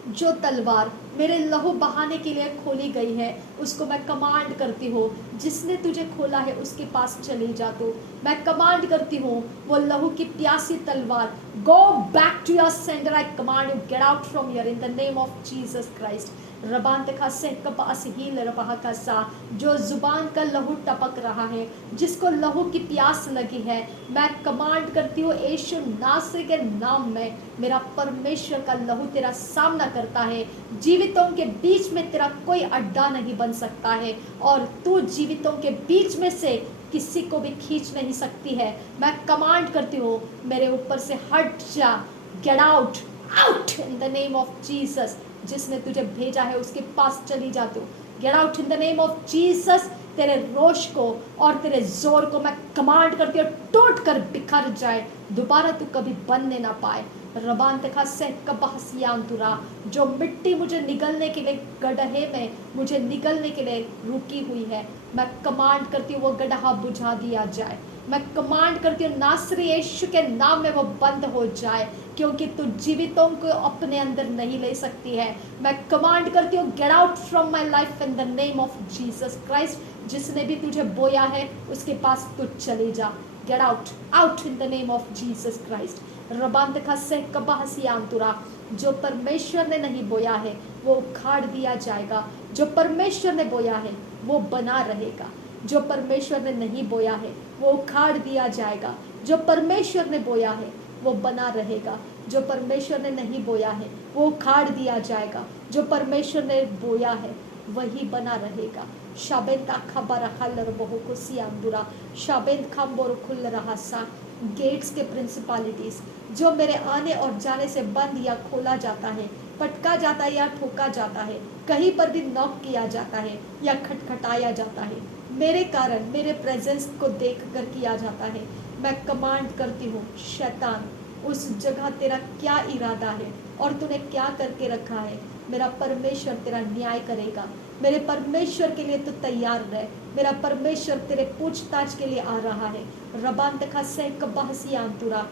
जो तलवार मेरे लहू बहाने के लिए खोली गई है, उसको मैं कमांड करती हूँ, जिसने तुझे खोला है उसके पास चली जा। तो मैं कमांड करती हूँ, वो लहू की प्यासी तलवार, go back to your center, I command you, get out from here in the name of Jesus Christ. रबान तखा से कपास ही लरबाह का सा, जो जुबान का लहू टपक रहा है, जिसको लहू की प्यास लगी है, मैं कमांड करती हूँ यीशु नासरी के नाम में, मेरा परमेश्वर का लहू तेरा सामना करता है। जीवितों के बीच में तेरा कोई अड्डा नहीं बन सकता है, और तू जीवितों के बीच में से किसी को भी खींच नहीं सकती है। मैं कमांड करती हूँ, मेरे ऊपर से हट जा, get out, out in the name of Jesus. जिसने तुझे भेजा है उसके पास चली जा। तू gate out in the name of Jesus. तेरे रोष को और तेरे जोर को मैं कमांड करती हूँ, टूट कर बिखर जाए, दोबारा तू कभी बनने ना पाए। रबान तखा से कबासियांतुरा, जो मिट्टी मुझे निगलने के लिए गड्ढे में मुझे निगलने के लिए रुकी हुई है, मैं कमांड करती हूँ वो गड्ढा बुझा दिया जाए। मैं कमांड करती हूँ नासरी यीशु के नाम में वो बंद हो जाए, क्योंकि तू जीवितों को अपने अंदर नहीं ले सकती है। मैं कमांड करती हूँ, get out from my life in the name of Jesus Christ. जिसने भी तुझे बोया है उसके पास तू चले जा। Get out, out in the name of Jesus Christ. रबान तखा से कबासियांतुरा, जो परमेश्वर ने नहीं बोया है वो उखाड़ दिया जाएगा, जो परमेश्वर ने बोया है वो बना रहेगा। जो परमेश्वर ने नहीं बोया है वो उखाड़ दिया जाएगा, जो परमेश्वर ने बोया है वो बना रहेगा। जो परमेश्वर ने नहीं बोया है वो उखाड़ दिया जाएगा, जो परमेश्वर ने बोया है वही बना रहेगा। शाबेंद खबर खल बहु को सियांदुरा, शाबेंद खम्बोर खुल रहा सा। गेट्स के प्रिंसिपलिटीज जो मेरे आने और जाने से बंद या खोला जाता है, पटका जाता है या ठोका जाता है, कहीं पर भी नॉक किया जाता है या खटखटाया जाता है, मेरे कारण, मेरे प्रेजेंस को देखकर किया जाता है, मैं कमांड करती हूँ, शैतान उस जगह तेरा क्या इरादा है और तूने क्या करके रखा है, मेरा परमेश्वर तेरा न्याय करेगा। मेरे परमेश्वर के लिए तू तैयार रह, मेरा परमेश्वर तेरे पूछताछ के लिए आ रहा है। रबान तखा से कबासियांतुरा,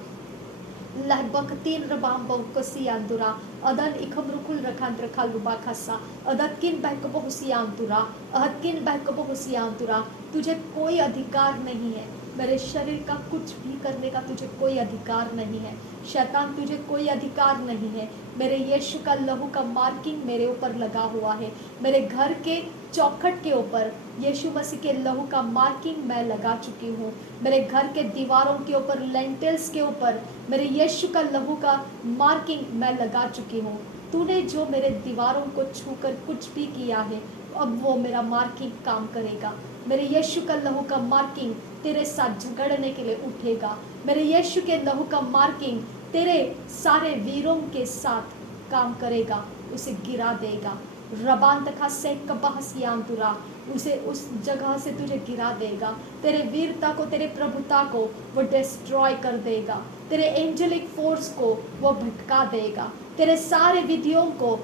लहबकतीन रबाम बहुकसियांतुरा, अदन इखम रुकुल रखान रखा लुबा खसा, अदतकिन बहक बहुसियांतुरा, अहतकिन बहक बहुसियांतुरा। तुझे कोई अधिकार नहीं है, मेरे शरीर का कुछ भी करने का तुझे कोई अधिकार नहीं है। शैतान तुझे कोई अधिकार नहीं है। मेरे यीशु का लहू का मार्किंग मेरे ऊपर लगा हुआ है। मेरे घर के चौखट के ऊपर यीशु मसीह के लहू का मार्किंग मैं लगा चुकी हूँ। मेरे घर के दीवारों के ऊपर, लेंटल्स के ऊपर मेरे यीशु का लहू का मार्किंग मैं लगा चुकी हूँ। तूने जो मेरे दीवारों को छूकर कुछ भी किया है, अब वो मेरा मार्किंग काम करेगा। मेरे यीशु का लहू का मार्किंग तेरे साथ झगड़ने के लिए उठेगा। मेरे यीशु के लहू का मार्किंग तेरे सारे वीरों के साथ काम करेगा, उसे गिरा देगा। रबान तखा से कबासियांतुरा, उसे उस जगह से तुझे गिरा देगा। तेरे वीरता को, तेरे प्रभुता को वो डिस्ट्रॉय कर देगा। तेरे एंजेलिक फोर्स को वो भटका देगा। तेरे सारे विधियों को,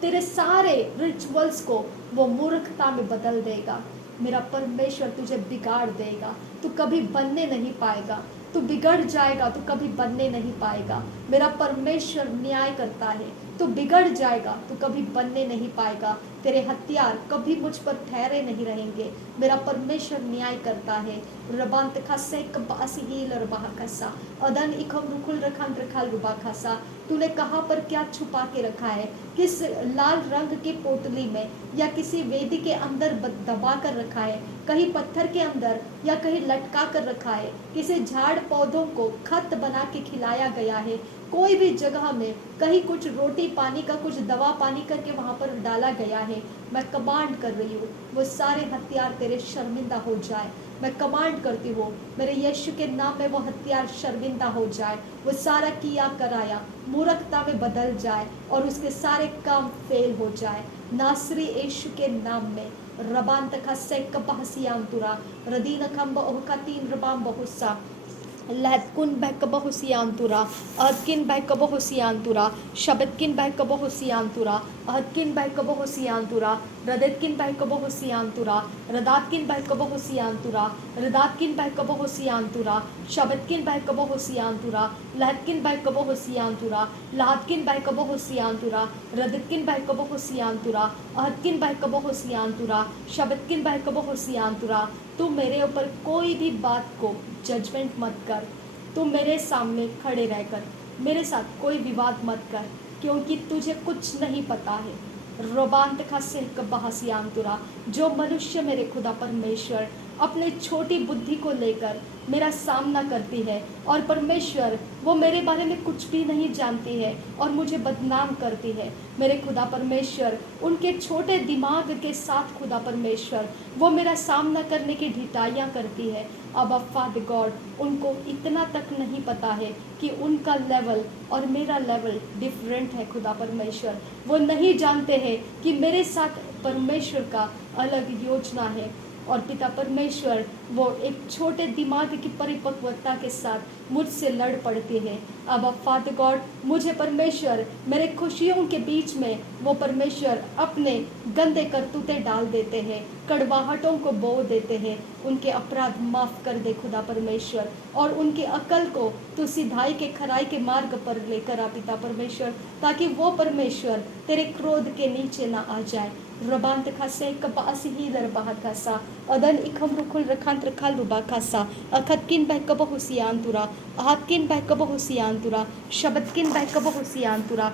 तेरे सारे रिचुअल्स को वो मूर्खता में बदल देगा। मेरा परमेश्वर तुझे बिगाड़ देगा, तू कभी बनने नहीं पाएगा। तू बिगड़ जाएगा तो कभी बनने नहीं पाएगा। मेरा परमेश्वर न्याय करता है। तू बिगड़ जाएगा तो कभी बनने नहीं पाएगा। तेरे हथियार कभी मुझ पर ठहरे नहीं रहेंगे। मेरा परमेश्वर न्याय करता है। रबांत खसे कबासी हील रबाह खसा अदन इखम रुकुल रखान रखाल रुबा खसा। तूने कहाँ पर क्या छुपा के रखा है? किस लाल रंग की पोटली में या किसी वेदी के अंदर दबा कर रखा है? कहीं पत्थर के अंदर या कहीं लटका कर रखा है? किसी झाड़ पौधों को खत बना के खिलाया गया है? कोई भी जगह में कहीं कुछ रोटी पानी का कुछ दवा पानी करके वहां पर डाला गया है? मैं कमांड कर रही हूँ वो सारे हथियार तेरे शर्मिंदा हो जाए। मैं कमांड करती हूँ मेरे यीशु के नाम में वो हथियार शर्मिंदा हो जाए। वो सारा किया कराया मूर्खता में बदल जाए और उसके सारे काम फेल हो जाए नासरी यीशु के नाम में। रबान तक से कपहसियांतुरा रदीन खंब ओहका तीन रबाम बहुसा लहतकुन बहक बहुसियांतुरा अहदकिन बहक बहुसियांतुरा शबतकिन बहक बहुसियांतुरा अहदकिन बहक बहुसियांतुरा रदतकिन बहक बहुसियांतुरा रदातकिन बहक बहुसियांतुरा रदातकिन बहक बहुसियांतुरा शबतकिन बहक बहुसियांतुरा लहतकिन बहक बहुसियांतुरा लहतकिन बहक बहुसियांतुरा रदतकिन बहक बहुसियांतुरा अहदकिन बहक बहुसियांतुरा शबतकिन बहक बहुसियांतुरा। तू मेरे ऊपर कोई भी बात को जजमेंट मत कर। तू मेरे सामने खड़े रहकर मेरे साथ कोई विवाद मत कर, क्योंकि तुझे कुछ नहीं पता है। रोबांत का सिल्क बहसियांतुरा जो मनुष्य मेरे खुदा परमेश्वर अपने छोटी बुद्धि को लेकर मेरा सामना करती है और परमेश्वर वो मेरे बारे में कुछ भी नहीं जानती है और मुझे बदनाम करती है। मेरे खुदा परमेश्वर उनके छोटे दिमाग के साथ खुदा परमेश्वर वो मेरा सामना करने की ढिठाइयाँ करती है। अब फादर गॉड उनको इतना तक नहीं पता है कि उनका लेवल और मेरा लेवल डिफरेंट है। खुदा परमेश्वर वो नहीं जानते हैं कि मेरे साथ परमेश्वर का अलग योजना है और पिता परमेश्वर वो एक छोटे दिमाग की परिपक्वता के साथ मुझसे लड़ पड़ते हैं। अब फादर गॉड मुझे परमेश्वर मेरे खुशियों के बीच में वो परमेश्वर अपने गंदे करतूते डाल देते हैं, कड़वाहटों को बो देते हैं। उनके अपराध माफ कर दे खुदा परमेश्वर और उनकी अकल को तो सिधाई के खराई के मार्ग पर लेकर आ पिता परमेश्वर, ताकि वो परमेश्वर तेरे क्रोध के नीचे ना आ जाए। रबांत खासे कपासी ही दरबाहत खासा अदन इखम रुकुल रखांत रखाल रुबा खासा अखतकिन बहकब हुसियांतुरा आहतकिन बहकब हुसियांतुरा शबतकिन बहकब हुसियांतुरा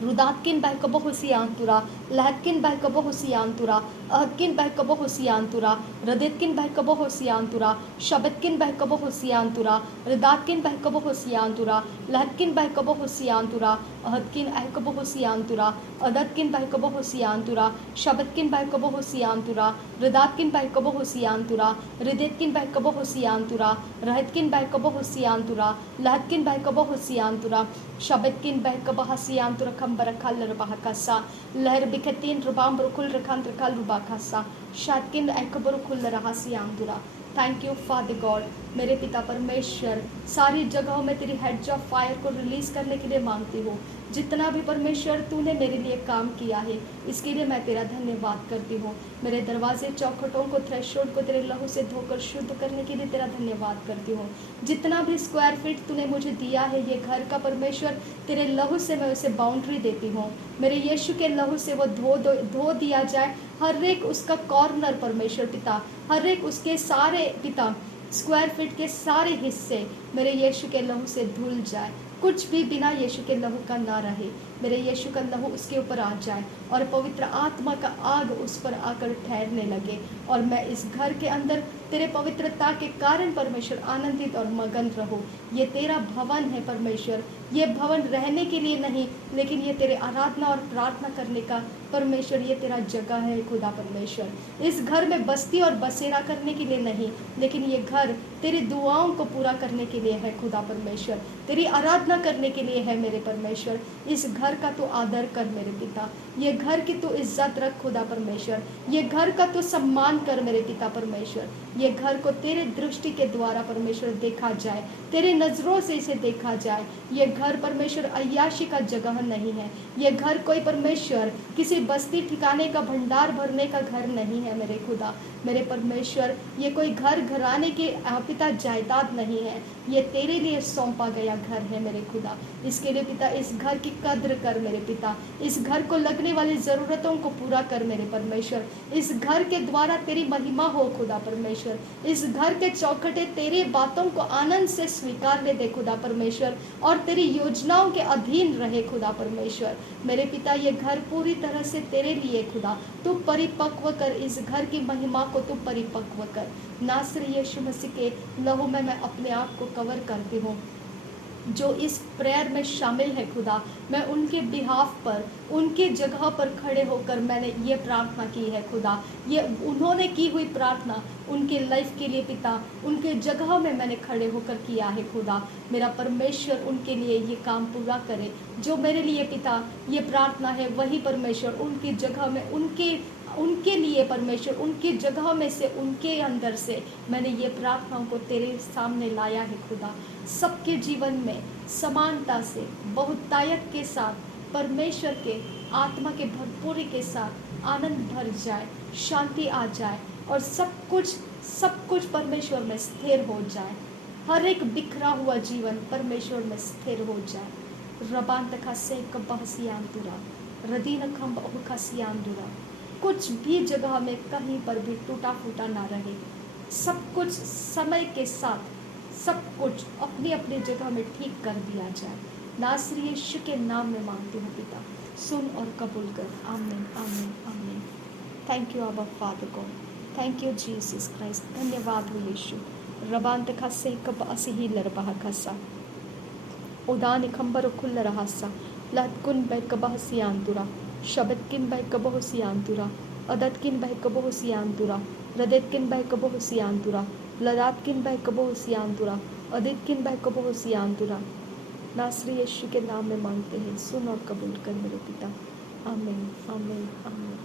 रुदातकिन बहकब हुसियांतुरा लहतकिन बहकब हुसियांतुरा अहदकिन बहकब हुसियांतुरा रदितकिन बहकब हुसियांतुरा शबतकिन बहकब हुसियांतुरा रदातकिन बहकब हुसियांतुरा लहतकिन बहकब हुसियांतुरा अहदकिन अहकब हुसियांतुरा अदतकिन बहकब हुसियांतुरा शबतकिन बहकब हुसियांतुरा रदातकिन बहकब हुसियांतुरा रदितकिन बहकब हुसियांतुरा रहतकिन बहकब हुसियांतुरा लहतकिन बहकब हुसियांतुरा शबतकिन बहकब हसियांतुरा खंबरखल रबाहकसा लहर बिखतीन रुबाम रुकुल रखान रखल रुबाखसा शातकिन एकबर खुल रहसियांतुरा। Thank you father god. मेरे पिता परमेश्वर सारी जगहों में तेरी हेड्स ऑफ फायर को रिलीज करने के लिए मांगती हूँ। जितना भी परमेश्वर तूने मेरे लिए काम किया है इसके लिए मैं तेरा धन्यवाद करती हूँ। मेरे दरवाजे चौखटों को थ्रेशोल्ड को तेरे लहू से धोकर शुद्ध करने के लिए तेरा धन्यवाद करती हूँ। जितना भी स्क्वायर फीट तूने मुझे दिया है ये घर का परमेश्वर तेरे लहू से मैं उसे बाउंड्री देती हूँ। मेरे यीशु के लहू से वो धो दिया जाए। हर एक उसका कॉर्नर परमेश्वर पिता, हर एक उसके सारे पिता स्क्वायर फीट के सारे हिस्से मेरे यीशु के लहू से धुल जाए। कुछ भी बिना यीशु के लहू का ना रहे। मेरे यीशु का लहू उसके ऊपर आ जाए और पवित्र आत्मा का आग उस पर आकर ठहरने लगे और मैं इस घर के अंदर तेरे पवित्रता के कारण परमेश्वर आनंदित और मगन रहो। ये तेरा भवन है परमेश्वर, ये भवन रहने के लिए नहीं लेकिन ये तेरे आराधना और प्रार्थना करने का परमेश्वर ये तेरा जगह है खुदा परमेश्वर। इस घर में बस्ती और बसेरा करने के लिए नहीं लेकिन ये घर तेरी दुआओं को पूरा करने के लिए है खुदा परमेश्वर, तेरी आराधना करने के लिए है मेरे परमेश्वर। इस घर घर का तू आदर कर मेरे पिता, ये घर की तू इज्जत रख खुदा परमेश्वर, ये घर का तू सम्मान कर मेरे पिता परमेश्वर, ये घर को तेरे दृष्टि के द्वारा परमेश्वर देखा जाए, तेरे नज़रों से इसे देखा जाए। ये घर परमेश्वर अय्याशी का जगह नहीं है, ये घर कोई परमेश्वर किसी बस्ती ठिकाने का भंडार भरने का घर नहीं है मेरे खुदा, मेरे परमेश्वर। ये कोई घर घराने के पिता जायदाद नहीं है, ये तेरे लिए सौंपा गया घर है मेरे खुदा। इसके लिए पिता इस घर की कद्र कर मेरे पिता, इस घर को लगने वाली ज़रूरतों को पूरा कर मेरे परमेश्वर। इस घर के द्वारा तेरी महिमा हो खुदा परमेश्वर, इस घर के चौखटे तेरे बातों को आनंद से स्वीकार ले दे खुदा परमेश्वर, और तेरी योजनाओं के अधीन रहे खुदा परमेश्वर। मेरे पिता ये घर पूरी तरह से तेरे लिए खुदा तू परिपक्व कर, इस घर की महिमा को तू परिपक्व कर। नासरी यीशु मसीह के लहू में मैं अपने आप को कवर करती हूँ। जो इस प्रेयर में शामिल है खुदा, मैं उनके बिहाफ पर, उनके जगह पर खड़े होकर मैंने ये प्रार्थना की है खुदा, ये उन्होंने की हुई प्रार्थना उनके लाइफ के लिए पिता, उनके जगह में मैंने खड़े होकर किया है खुदा। मेरा परमेश्वर उनके लिए ये काम पूरा करे, जो मेरे लिए पिता ये प्रार्थना है वही परमेश्वर उनकी जगह में, उनके लिए परमेश्वर उनकी जगह में से, उनके अंदर से मैंने ये प्रार्थनाओं को तेरे सामने लाया है खुदा। सबके जीवन में समानता से, बहुतायत के साथ, परमेश्वर के आत्मा के भरपूरी के साथ आनंद भर जाए, शांति आ जाए, और सब कुछ परमेश्वर में स्थिर हो जाए। हर एक बिखरा हुआ जीवन परमेश्वर में स्थिर हो जाए। रबान तखा से कबहसियांतुरा रदीन खम्ब उखसियांतुरा, कुछ भी जगह में कहीं पर भी टूटा फूटा ना रहे। सब कुछ समय के साथ सब कुछ अपनी अपनी जगह में ठीक कर दिया जाए। नासरी यीशु के नाम में मांगती हूँ पिता, सुन और कबूल कर। आमीन आमीन आमीन। थैंक यू अबा father God, thank you Jesus Christ. धन्यवाद हो यीशु। रबांत खसे कब असिही लरबहा खसा उदान खंबर खुल रहासा लहकुन बैकबह सियांतुरा शबद किन बैकबह सियांतुरा अदत किन बैकबह सियांतुरा रदत किन बैकबह सियांतुरा लदात किन बैकबह सियांतुरा अदित किन बैकबह सियांतुरा। नासरी यीशु के नाम में मांगते हैं, सुन और कबूल कर मेरे पिता। आमीन आमीन आमीन।